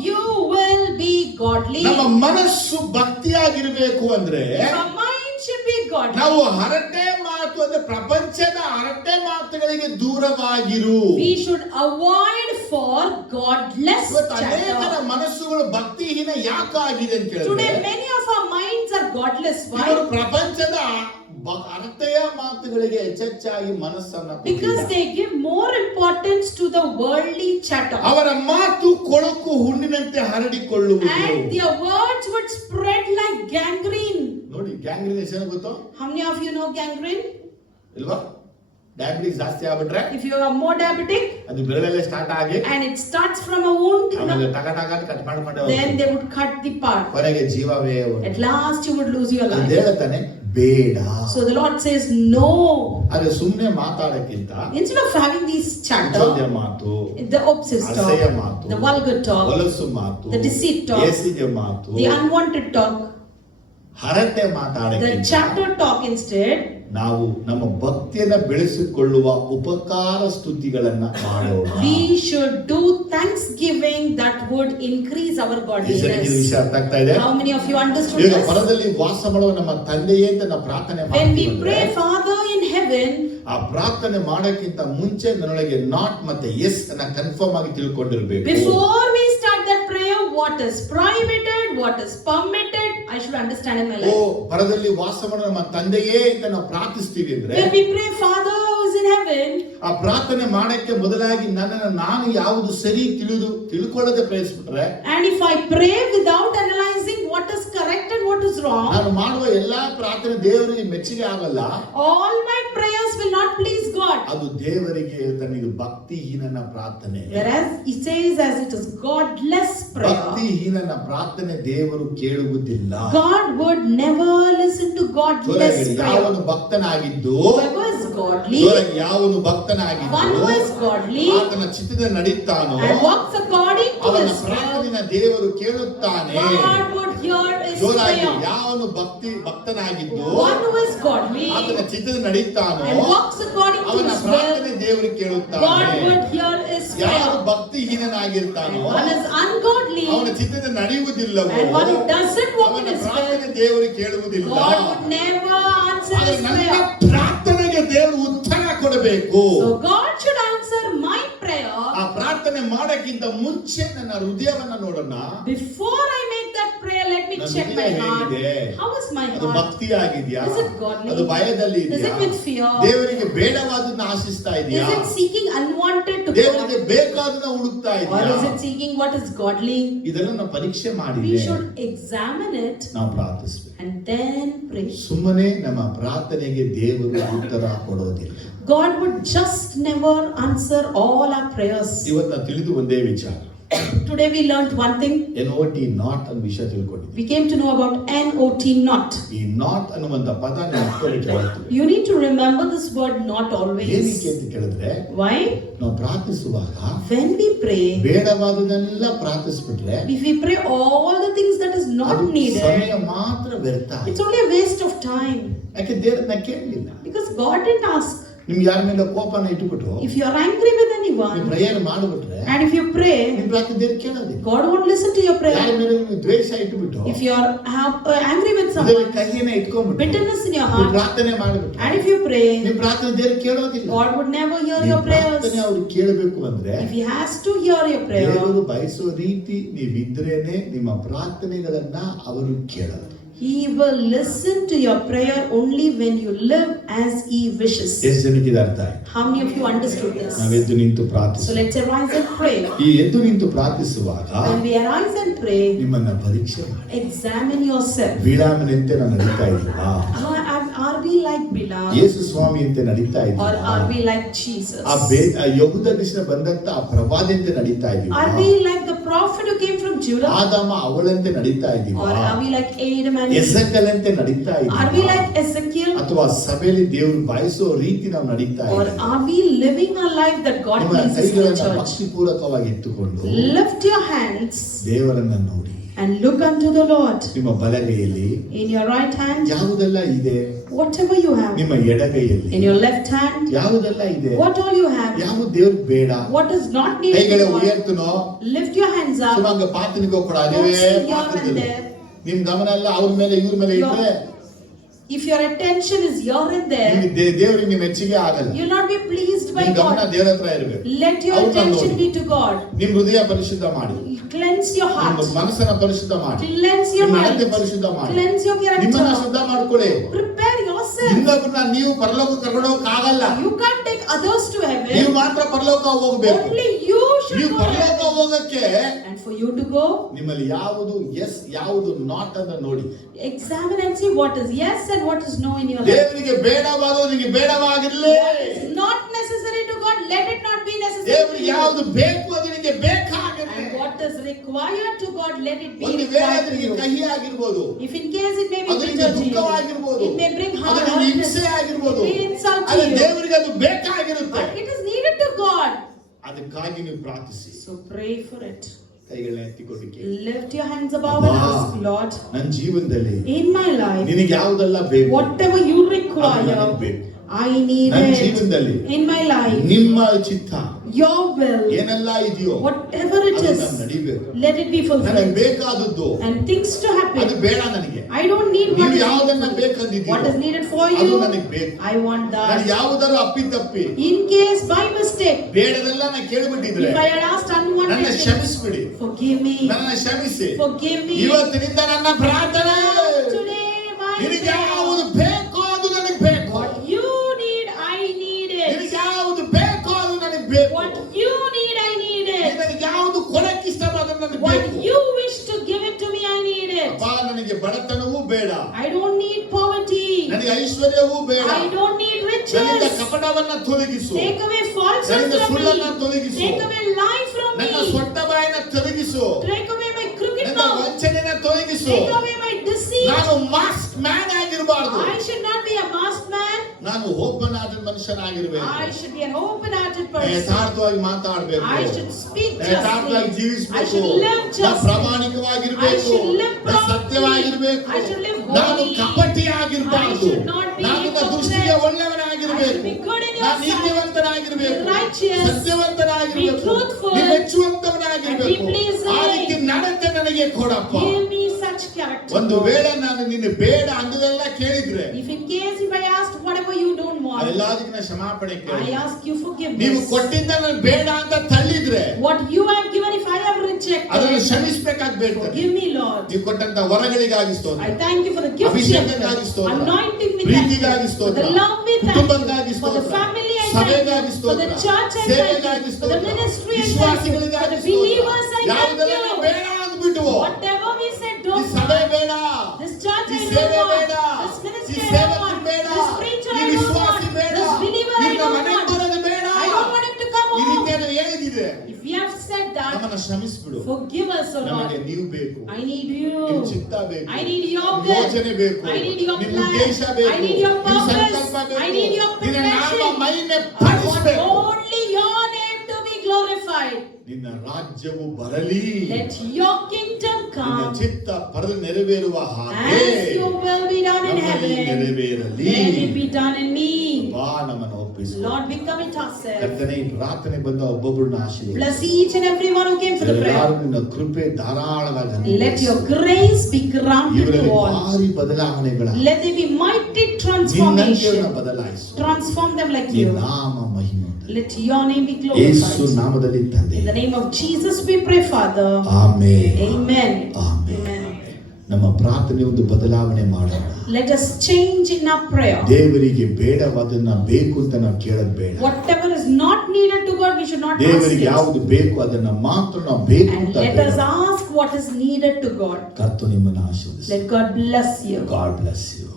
you will be godly. ನಮ್ಮ ಮನಸ್ಸು ಭಕ್ತಿಯಾಗಿರ್ಬೇಕು ಅಂದ್ರೆ Your mind should be godly. ನಾವು ಹರಟೆ ಮಾತು ಅಂದ್ರೆ ಪ್ರಪಂಚದ ಹರಟೆ ಮಾತುಗಳಿಗೆ ದೂರವಾಗಿರು. We should avoid for godless ಇವತ್ತು ಅನೇಕರ chatter. ಮನಸ್ಸುಗಳು ಭಕ್ತಿಹೀನ ಯಾಕಾಗಿದೆ ಅಂತ Today ಹೇಳಿದ್ರೆ, many of our minds are godless. ಇವರು Why? ಪ್ರಪಂಚದ ಅರ್ಥೆಯ ಮಾತುಗಳಿಗೆ ಹೆಚ್ಚೆಚ್ಚಾಗಿ ಮನಸ್ಸನ್ನ Because ಕೊಟ್ಟಿಲ್ಲ. they give more importance to the worldly chatter. ಅವರ ಮಾತು ಕೊಳಕು ಹುಣ್ಣಿನಂತೆ ಹರಡಿಕೊಳ್ಳುವುದು. And their words would spread like gangrene. ನೋಡಿ, ಗ್ಯಾಂಗ್ರೀನ್ ಹೆಸರು ಗೊತ್ತು How many of you know gangrene? ಇಲ್ವಾ? ಡಯಾಬಿಟಿಸ್ ಜಾಸ್ತಿ ಆಗ್ಬಿಟ್ರೆ If you are more diabetic ಅದು ಬೆರಳಲ್ಲೇ ಸ್ಟಾರ್ಟ್ ಆಗಿ and it starts from a wound, ಆಮೇಲೆ ಟಕ ಟಕ ಕಟ್ ಮಾಡಿ then they would cut the part. ಕೊನೆಗೆ ಜೀವವೇ ಹೋಗುತ್ತೆ. At last you would lose your ಅಂತ life. ಹೇಳ್ತಾನೆ, ಬೇಡ. So the Lord says no. ಅದೇ ಸುಮ್ಮನೆ ಮಾತಾಡಕ್ಕಿಂತ Instead of having these ಅಸತ್ಯ chatter, ಮಾತು, the obsessive ಅಸಹ್ಯ talk, ಮಾತು, the vulgar talk, ಹೊಲಸು ಮಾತು, the deceit talk, ಹೇಸಿಗೆ ಮಾತು, the unwanted talk, ಹರಟೆ the ಮಾತಾಡಕ್ಕಿಂತ chatter talk instead, ನಾವು ನಮ್ಮ ಭಕ್ತಿಯನ್ನ ಬೆಳೆಸಿಕೊಳ್ಳುವ ಉಪಕಾರ ಸ್ತುತಿಗಳನ್ನ ಮಾಡೋಣ. we should do thanksgiving that would increase our ಈ godliness. ವಿಷಯ ಅರ್ಥ ಆಗ್ತಾ ಇದೆ? How many of you understood ಈಗ this? ಪರದಲ್ಲಿ ವಾಸ ಮಾಡುವ ನಮ್ಮ ತಂದೆಯೇ ಅಂತ ನಾವು ಪ್ರಾರ್ಥನೆ When we ಮಾಡ್ತೀವಿ pray, Father in heaven, ಆ ಪ್ರಾರ್ಥನೆ ಮಾಡೋಕ್ಕಿಂತ ಮುಂಚೆ ನನ್ನೊಳಗೆ ನಾಟ್ ಮತ್ತೆ ಎಸ್ ಅನ್ನ ಕನ್ಫರ್ಮ್ ಆಗಿ ತಿಳ್ಕೊಂಡಿರ್ಬೇಕು. before we start that prayer, what is prohibited, what is permitted, I should understand in my ಓ life. ಪರದಲ್ಲಿ ವಾಸ ಮಾಡೋ ನಮ್ಮ ತಂದೆಯೇ ಅಂತ ನಾವು ಪ್ರಾರ್ಥಿಸ್ತೀವಿ ಅಂದ್ರೆ When we pray, Father who is in heaven, ಆ ಪ್ರಾರ್ಥನೆ ಮಾಡಕ್ಕೆ ಮೊದಲಾಗಿ ನನ್ನನ್ನು ನಾನು ಯಾವುದು ಸರಿ ತಿಳ್ಕೊಳ್ಳದೆ ಪ್ರಯತ್ನಿಸ್ಬಿಟ್ರೆ, and if I pray without analyzing what is correct and what is wrong, ನಾನು ಮಾಡುವ ಎಲ್ಲಾ ಪ್ರಾರ್ಥನೆ ದೇವರಿಗೆ ಮೆಚ್ಚುಗೆ ಆಗಲ್ಲ. all my prayers will not please God. ಅದು ದೇವರಿಗೆ ಹೇಳ್ತಾನೆ, ಇದು ಭಕ್ತಿಹೀನನ ಪ್ರಾರ್ಥನೆ. Whereas it says as it is godless prayer, ಭಕ್ತಿಹೀನನ ಪ್ರಾರ್ಥನೆ ದೇವರು ಕೇಳುವುದಿಲ್ಲ. God would never listen to godless ಜೋರಾಗಿ, prayer. ಯಾವನು ಭಕ್ತನಾಗಿದ್ದು, Whoever is godly, ಜೋರಾಗಿ, ಯಾವನು one ಭಕ್ತನಾಗಿದ್ದು who is godly ಆತನ ಚಿತ್ತದ ನಡೀತಾನೋ and walks according to ಅವನ his will, ಪ್ರಾರ್ಥನೆಯ ದೇವರು ಕೇಳುತ್ತಾನೆ. God would hear his ಜೋರಾಗಿ, prayer. ಯಾವನು ಭಕ್ತನಾಗಿದ್ದು One who is godly ಆತನ ಚಿತ್ತದ ನಡೀತಾನೋ and walks according to ಅವನ his ಪ್ರಾರ್ಥನೆ will, ದೇವರು God ಕೇಳುತ್ತಾನೆ. would hear his ಯಾರು prayer. ಭಕ್ತಿಹೀನನಾಗಿರ್ತಾನೋ One is ungodly ಅವನ ಚಿತ್ತದ ನಡೆಯುವುದಿಲ್ಲವೋ and one who doesn't walk in ಅವನ his ಪ್ರಾರ್ಥನೆ will, ದೇವರು ಕೇಳುವುದಿಲ್ಲ. God would never answer ಆದ್ರೆ his ನನ್ನ prayer. ಪ್ರಾರ್ಥನೆಗೆ ದೇವರು ಉತ್ತರ ಕೊಡಬೇಕು. So God should answer my prayer. ಆ ಪ್ರಾರ್ಥನೆ ಮಾಡಕ್ಕಿಂತ ಮುಂಚೆ ನನ್ನ ಹೃದಯವನ್ನ ನೋಡೋಣ. Before I make that prayer, let me ನನ್ನ check my ಹೃದಯ heart. ಹೇಗಿದೆ? How is my ಅದು heart? ಭಕ್ತಿ ಆಗಿದ್ಯಾ? Is it godly? ಅದು ಭಯದಲ್ಲಿ Is ಇದೆಯಾ? it with fear? ದೇವರಿಗೆ ಬೇಡವಾದನ್ನ ಆಶಿಸ್ತಾ ಇದೆಯಾ? Is it seeking unwanted to ದೇವರಿಗೆ God? ಬೇಕಾದನ್ನ ಹುಡುಕ್ತಾ Or ಇದೆಯಾ? is it seeking what is godly? ಇದೆಲ್ಲ ನಾವು ಪರೀಕ್ಷೆ We ಮಾಡಿದ್ರೆ should examine it ನಾವು ಪ್ರಾರ್ಥಿಸ್ಬೇಕು. and then pray. ಸುಮ್ಮನೆ ನಮ್ಮ ಪ್ರಾರ್ಥನೆಗೆ ದೇವರು ಉತ್ತರ ಕೊಡೋದಿಲ್ಲ. God would just never answer all our prayers. ಇವತ್ತು ನಾವು ತಿಳಿದು ಒಂದೇ ವಿಚಾರ, Today we learned one thing. NOT not ಅನ್ನೋ ವಿಷಯ ತಿಳ್ಕೊಂಡಿದ್ವಿ. We came to know about NOT not. ಈ ನಾಟ್ ಅನ್ನುವಂತ ಪದ ನೆನಪಿಟ್ಕೊಳ್ಳಿಕ್ಕೆ ಹೇಳ್ತೀವಿ. You need to remember this word not ಏನಕ್ಕೆ always. ಅಂತ ಕೇಳಿದ್ರೆ, Why? ನಾವು ಪ್ರಾರ್ಥಿಸುವಾಗ When we pray, ಬೇಡವಾದುದನ್ನೆಲ್ಲ ಪ್ರಾರ್ಥಿಸ್ಬಿಟ್ರೆ if we pray all the things that is not ಅದು needed, ಸಮಯ ಮಾತ್ರ ವ್ಯರ್ಥ. it's only a waste of time. ಯಾಕೆ ದೇವರನ್ನ ಕೇಳಲಿಲ್ಲ. Because God didn't ask. ನಿಮ್ಗೆ ಯಾರ ಮೇಲೆ ಕೋಪನ ಇಟ್ಟುಬಿಟ್ಟು If you are angry with ನೀವು anyone ಪ್ರೇಯರ್ ಮಾಡಿಬಿಟ್ರೆ and if you pray, ನಿಮ್ ಪ್ರಾರ್ಥನೆ ದೇವ್ರು ಕೇಳೋದಿಲ್ಲ. God won't listen to your ಯಾರ prayer. ಮೇಲೆ ನೀವು ದ್ವೇಷ ಇಟ್ಟುಬಿಟ್ಟು If you are angry with ದೇವರ someone, ಕೈಯನ್ನ ಇಟ್ಕೊಂಡ್ಬಿಟ್ಟು bitterness in your ನೀವು heart, ಪ್ರಾರ್ಥನೆ ಮಾಡಿಬಿಟ್ರೆ and if you pray, ನಿಮ್ ಪ್ರಾರ್ಥನೆ ದೇವ್ರು ಕೇಳೋದಿಲ್ಲ. God would never hear ನಿಮ್ your prayers. ಪ್ರಾರ್ಥನೆ ಅವ್ರು ಕೇಳಬೇಕು ಅಂದ್ರೆ If He has to hear your prayer, ದೇವರು ಬಯಸೋ ರೀತಿ ನೀವಿದ್ರೇನೆ ನಿಮ್ಮ ಪ್ರಾರ್ಥನೆಗಳನ್ನ ಅವರು ಕೇಳೋದು. He will listen to your prayer only when you live as He wishes. ಎಷ್ಟು ಜನಕ್ಕೆ ಇದು ಅರ್ಥ ಆಯ್ತು? How many of you understood this? ನಾವು ಎದ್ದು ನಿಂತು So ಪ್ರಾರ್ಥಿಸುವ let's arise and pray. ಈ ಎದ್ದು ನಿಂತು ಪ್ರಾರ್ಥಿಸುವಾಗ When we arise and pray, ನಿಮ್ಮನ್ನ ಪರೀಕ್ಷೆ ಮಾಡಿ. examine yourself. ಬೀಳಾಮನಂತೆ ನಾವು ನಡೀತಾ ಇದ್ದೀವಾ? Are we like Bilam? ಯೇಸು ಸ್ವಾಮಿ ಅಂತ ನಡೀತಾ Or ಇದ್ದೀವಾ? are we like Jesus? ಆ ಯಹೂದ ದೇಶದ ಬಂದಂತ ಆ ಪ್ರವಾದಿಯಂತೆ ನಡೀತಾ ಇದ್ದೀವಾ? Are we like the prophet who came from Judah? ಆದಾಮ ಅವಳಂತೆ ನಡೀತಾ Or ಇದ್ದೀವಾ? are we like Adam and Eve? ಎಸೆಕಲಂತೆ ನಡೀತಾ Are we ಇದ್ದೀವಾ? like Ezekiel? ಅಥವಾ ಸಭೆಯಲ್ಲಿ ದೇವರು ಬಯಸೋ ರೀತಿ ನಾವು ನಡೀತಾ Or ಇದ್ದೀವಾ? are we living a life that God ನಿಮ್ಮ pleases in the ಕೈಗಳನ್ನ church? ಭಕ್ತಿಪೂರ್ವಕವಾಗಿ ಎತ್ತುಕೊಂಡು Lift your hands ದೇವರನ್ನ ನೋಡಿ. and look unto the Lord. ನಿಮ್ಮ ಬಲಗೈಯಲ್ಲಿ In your right hand, ಯಾವುದೆಲ್ಲ ಇದೆ? whatever you have. ನಿಮ್ಮ ಎಡಗೈಯಲ್ಲಿ In your left hand, ಯಾವುದೆಲ್ಲ ಇದೆ? what all you have. ಯಾವ ದೇವ್ರಿಗೆ ಬೇಡ? What is not needed ಕೈಗಳ to God. ಉಯರ್ತನೋ Lift your hands up. ಸುಮಾರು ಪಾತ್ರನಿಗೆ ಕೂಡ ಅದೇ Don't see here and ಪಾತ್ರದಲ್ಲಿ there. ನಿಮ್ ಗಮನ ಎಲ್ಲ ಅವ್ರ ಮೇಲೆ ಇವ್ರ ಮೇಲೆ ಇಟ್ರೆ If your attention is here and there, ದೇವರಿಗೆ ನಿಮ್ ಮೆಚ್ಚುಗೆ ಆಗಲ್ಲ. you'll not be pleased by ನಿಮ್ ಗಮನ God. ದೇವರ ಹತ್ರ ಇರಬೇಕು. Let your ಅವ್ರನ್ನ attention ನೋಡಿ. be to God. ನಿಮ್ ಹೃದಯ ಪರಿಶುದ್ಧ ಮಾಡಿ, Cleanse your ನಿಮ್ಮ heart. ಮನಸ್ಸನ್ನ ಪರಿಶುದ್ಧ ಮಾಡಿ, Cleanse your ನಿಮ್ಮ mind. ನಡತೆ ಪರಿಶುದ್ಧ ಮಾಡಿ, Cleanse your ನಿಮ್ಮನ್ನ character. ಶುದ್ಧ ಮಾಡ್ಕೊಳ್ಳಿ. Prepare yourself ಇನ್ನೊಬ್ಬರನ್ನ ನೀವು ಪರಲೋಕ ಕರ್ಕೊಂಡು ಹೋಗಕ್ ಆಗಲ್ಲ. You can't take others to heaven. ನೀವು ಮಾತ್ರ ಪರಲೋಕ ಹೋಗಬೇಕು. Only you should ನೀವು go ಪರಲೋಕ heaven. ಹೋಗಕ್ಕೆ And for you to go, ನಿಮ್ಮಲ್ಲಿ ಯಾವುದು ಎಸ್ ಯಾವುದು ನಾಟ್ ಅಂತ ನೋಡಿ. examine and see what is yes and what is no in your life. ದೇವರಿಗೆ ಬೇಡವಾದದ್ದು ನಿಮಗೆ ಬೇಡವಾಗಿರಲಿ. What is not necessary to God, let it not be necessary to ದೇವರಿಗೆ you. ಯಾವುದು ಬೇಕು ಅದು ನಿಮಗೆ ಬೇಕಾಗಿರಲಿ. And what is required to God, let it be ಒಂದು ವೇಳೆ required ಅದು to ನಿಮಗೆ you. ಕಹಿ ಆಗಿರಬಹುದು, If in case it may be ಅದು ನಿಮಗೆ bitter to you, ದುಃಖವಾಗಿರಬಹುದು, it may bring ಅದು ನಿಮಗೆ hardness, ಹಿಂಸೆ ಆಗಿರಬಹುದು, it may insult to ಅದು you, ದೇವರಿಗೆ ಅದು ಬೇಕಾಗಿರುತ್ತೆ. but it is needed to God. ಅದಕ್ಕಾಗಿ ನೀವು ಪ್ರಾರ್ಥಿಸಿ. So pray for it. ಕೈಗಳನ್ನ ಎತ್ತಿಕೊಂಡು ಕೇಳಿ. Lift your hands above and ask, Lord, ನನ್ನ ಜೀವನದಲ್ಲಿ in my life, ನಿನಗೆ ಯಾವುದೆಲ್ಲ ಬೇಕು whatever you ಅದು require, ನನಗೆ ಬೇಕು. I need ನನ್ನ it. ಜೀವನದಲ್ಲಿ In my life, ನಿಮ್ಮ ಚಿತ್ತ your will, ಏನೆಲ್ಲ ಇದೆಯೋ whatever it ಅದು is, ನಾನು ನಡಿಬೇಕು. let it be ನನಗೆ fulfilled. ಬೇಕಾದದ್ದು And things to ಅದು happen. ಬೇಡ ನನಗೆ. I don't need what ನೀವು is ಯಾವುದನ್ನ needed. ಬೇಕಂದಿದ್ದೀರೋ What is needed for ಅದು you, ನನಗೆ ಬೇಕು. I want ನಾನು that. ಯಾವುದಾದ್ರು ಅಪ್ಪಿತಪ್ಪಿ In case by mistake, ಬೇಡದೆಲ್ಲ ನಾನು ಕೇಳಿಬಿಟ್ಟಿದ್ರೆ if I had asked ನನ್ನ unwanted things, ಕ್ಷಮಿಸ್ಬಿಡಿ, forgive me, ನನ್ನ ಕ್ಷಮಿಸಿ. forgive me. ಇವತ್ತಿನಿಂದ ನನ್ನ ಪ್ರಾರ್ಥನೆ Today, my ನಿನಗೆ prayer, ಯಾವುದು ಬೇಕೋ ಅದು ನನಗೆ ಬೇಕು. what you need, I need ನಿನಗೆ it. ಯಾವುದು ಬೇಕೋ ಅದು ನನಗೆ ಬೇಕು. What you need, I need it. ನನಗೆ ಯಾವುದು ಕೊಡಕ್ಕೆ ಇಷ್ಟವಾದ ನನಗೆ What ಬೇಕು. you wish to give it to me, I need it. ಅಪ್ಪ ನನಗೆ ಬಡತನವೂ ಬೇಡ, I don't need poverty. ನನಗೆ ಐಶ್ವರ್ಯವೂ ಬೇಡ. I don't need ನನ್ನಿಂದ riches. ಕಪಟವನ್ನ ತೊಲಗಿಸು, Take away falsehood ನನ್ನಿಂದ from ಸುಳ್ಳನ್ನ me. ತೊಲಗಿಸು, Take away lie from ನನ್ನ me. ಸೊಟ್ಟ ಬಾಯಿನ ತೊಲಗಿಸು, Take away my crooked ನನ್ನ mouth. ವಂಚನೆನ ತೊಲಗಿಸು. Take away my deceit. ನಾನು ಮಾಸ್ಕ್ ಮ್ಯಾನ್ ಆಗಿರಬಾರ್ದು, I should not be a masked man. ನಾನು ಓಪನ್ ಆದ ಮನುಷ್ಯನಾಗಿರ್ಬೇಕು. I should be an open-hearted person. ಯಥಾರ್ಥವಾಗಿ ಮಾತಾಡಬೇಕು, I should speak ಯಥಾರ್ಥವಾಗಿ justly. ಜೀವಿಸಬೇಕು, I should live ನಾನು justly. ಪ್ರಾಮಾಣಿಕವಾಗಿರ್ಬೇಕು, I should live ನಾನು properly. ಸತ್ಯವಾಗಿರ್ಬೇಕು, I should live ನಾನು holy. ಕಪಟಿ I ಆಗಿರಬಾರ್ದು, should not be ನಾನು hypocrite. ದೃಷ್ಟಿಗೆ I ಒಳ್ಳೆಯವನಾಗಿರ್ಬೇಕು, should be good in your ನಾನು sight. ನೀತಿವಂತನಾಗಿರ್ಬೇಕು, Be righteous. ಸತ್ಯವಂತನಾಗಿರ್ಬೇಕು, Be truthful. ನೀನು ಮೆಚ್ಚುವಂತವನಾಗಿರ್ಬೇಕು. And be pleasing. ಆ ರೀತಿ ನಡತೆ ನನಗೆ ಕೊಡಪ್ಪ. Give me such character. ಒಂದು ವೇಳೆ ನಾನು ನಿನ್ನ ಬೇಡ ಅಂದದೆಲ್ಲ ಕೇಳಿದ್ರೆ If in case if I asked whatever you don't want, ಅದೆಲ್ಲದಕ್ಕೆ ನಾನು ಕ್ಷಮಾಪಣೆ I ಕೇಳಿ. ask you ನೀವು forgiveness. ಕೊಟ್ಟಿದ್ದ ನಾನು ಬೇಡ ಅಂತ ತಳ್ಳಿದ್ರೆ What you have given, if I have ಅದನ್ನು rejected, ಕ್ಷಮಿಸಬೇಕಾಗಿ ಬೇಡ್ತೇನೆ. forgive me, Lord. ನೀವು ಕೊಟ್ಟಂತ ವರಗಳಿಗಾಗಿ ಸ್ತೋತ್ರ, I thank you for the gifts you have ಅಭಿಷೇಕಕ್ಕಾಗಿ given. ಸ್ತೋತ್ರ, Anointing me, thank ಪ್ರೀತಿಗಾಗಿ you. For ಸ್ತೋತ್ರ, the love me, thank ಕುಟುಂಬಕ್ಕಾಗಿ you. For the ಸ್ತೋತ್ರ, family, I thank ಸಭೆಗಾಗಿ you. For the ಸ್ತೋತ್ರ, church, I thank ಸೇವೆಗಾಗಿ you. For the ಸ್ತೋತ್ರ, ministry, I thank you. For ವಿಶ್ವಾಸಿಗಳಿಗಾಗಿ the ಸ್ತೋತ್ರ. believers, I thank ಯಾವುದೆಲ್ಲ ನಾವು ಬೇಡ you. ಅಂದ್ಬಿಟ್ಟು Whatever we said, ಈ don't ಸಭೆ want. ಬೇಡ, This church, ಈ I ಸೇವೆ don't want. ಬೇಡ, This ಈ ministry, I don't ಸೇವಕರು want. ಬೇಡ, This preacher, ಈ I don't ವಿಶ್ವಾಸಿ want. ಬೇಡ, This believer, I ಈ don't ಮನೆಗೆ want. ಬರೋದು ಬೇಡ. I don't want him to come ಈ home. ರೀತಿಯಾದ ಹೇಳಿದಿದೆ, If we have said that, ನಮ್ಮನ್ನ ಕ್ಷಮಿಸ್ಬಿಡು. forgive us, O ನನಗೆ Lord. ನೀವು ಬೇಕು, I need ನಿಮ್ಮ you. ಚಿತ್ತ ಬೇಕು, I need your ನಿಮ್ಮ will. ಯೋಚನೆ ಬೇಕು, I need your ನಿಮ್ಮ plan. ಉದ್ದೇಶ ಬೇಕು, I need your ನಿಮ್ಮ purpose. ಸಂಕಲ್ಪ I need your ಬೇಕು, ನಿನ್ನ ನಾಮ perfection. ಮಹಿಮೆ I want ಪಡಿಸಬೇಕು. only your name to be glorified. ನಿನ್ನ ರಾಜ್ಯವು ಬರಲಿ, Let your kingdom ನಿನ್ನ come. ಚಿತ್ತ ಪಡೆದು ನೆರವೇರುವ ಹಾಗೆ As your will be done in ನಮ್ಮಲ್ಲಿ heaven, ನೆರವೇರಲಿ. let it be done in me. ಬಾ ನಮ್ಮನ್ನು ಒಪ್ಪಿಸು. Lord, we commit ourselves. ಕರ್ತನೇ, ಈ ಪ್ರಾರ್ಥನೆ ಬಂದ ಒಬ್ಬೊಬ್ಬರನ್ನ ಆಶೀರ್ವದಿಸು. Bless each and every one who came for the prayer. ಎಲ್ಲರೂ ನಿನ್ನ ಕೃಪೆ ಧಾರಾಳವಾಗಿ Let your grace be granted ಇವರಲ್ಲಿ to all. ಭಾರಿ ಬದಲಾವಣೆಗಳ Let there be mighty ನಿನ್ನಂತೆಯನ್ನ transformation. ಬದಲಾಯಿಸು. Transform them like ಈ you. ನಾಮ ಮಹಿಮೆ Let your name be ಯೇಸು glorified. ನಾಮದಲ್ಲಿ ತಂದೆ. In the name of Jesus we pray, Father. Amen. Amen. Amen. Amen. ನಮ್ಮ ಪ್ರಾರ್ಥನೆ ಒಂದು ಬದಲಾವಣೆ ಮಾಡೋಣ. Let us change in our prayer. ದೇವರಿಗೆ ಬೇಡವಾದನ್ನ ಬೇಕು ಅಂತ ನಾವು ಕೇಳೋದು ಬೇಡ. Whatever is not needed to God, we should not ask ದೇವರಿಗೆ it. ಯಾವುದು ಬೇಕು ಅದನ್ನ ಮಾತ್ರ ನಾವು ಬೇಕು And ಅಂತ let us ಬೇಡ. ask what is needed to God. ಕರ್ತನು ನಿಮ್ಮನ್ನು ಆಶೀರ್ವದಿಸಲಿ. Let God bless you. God bless you.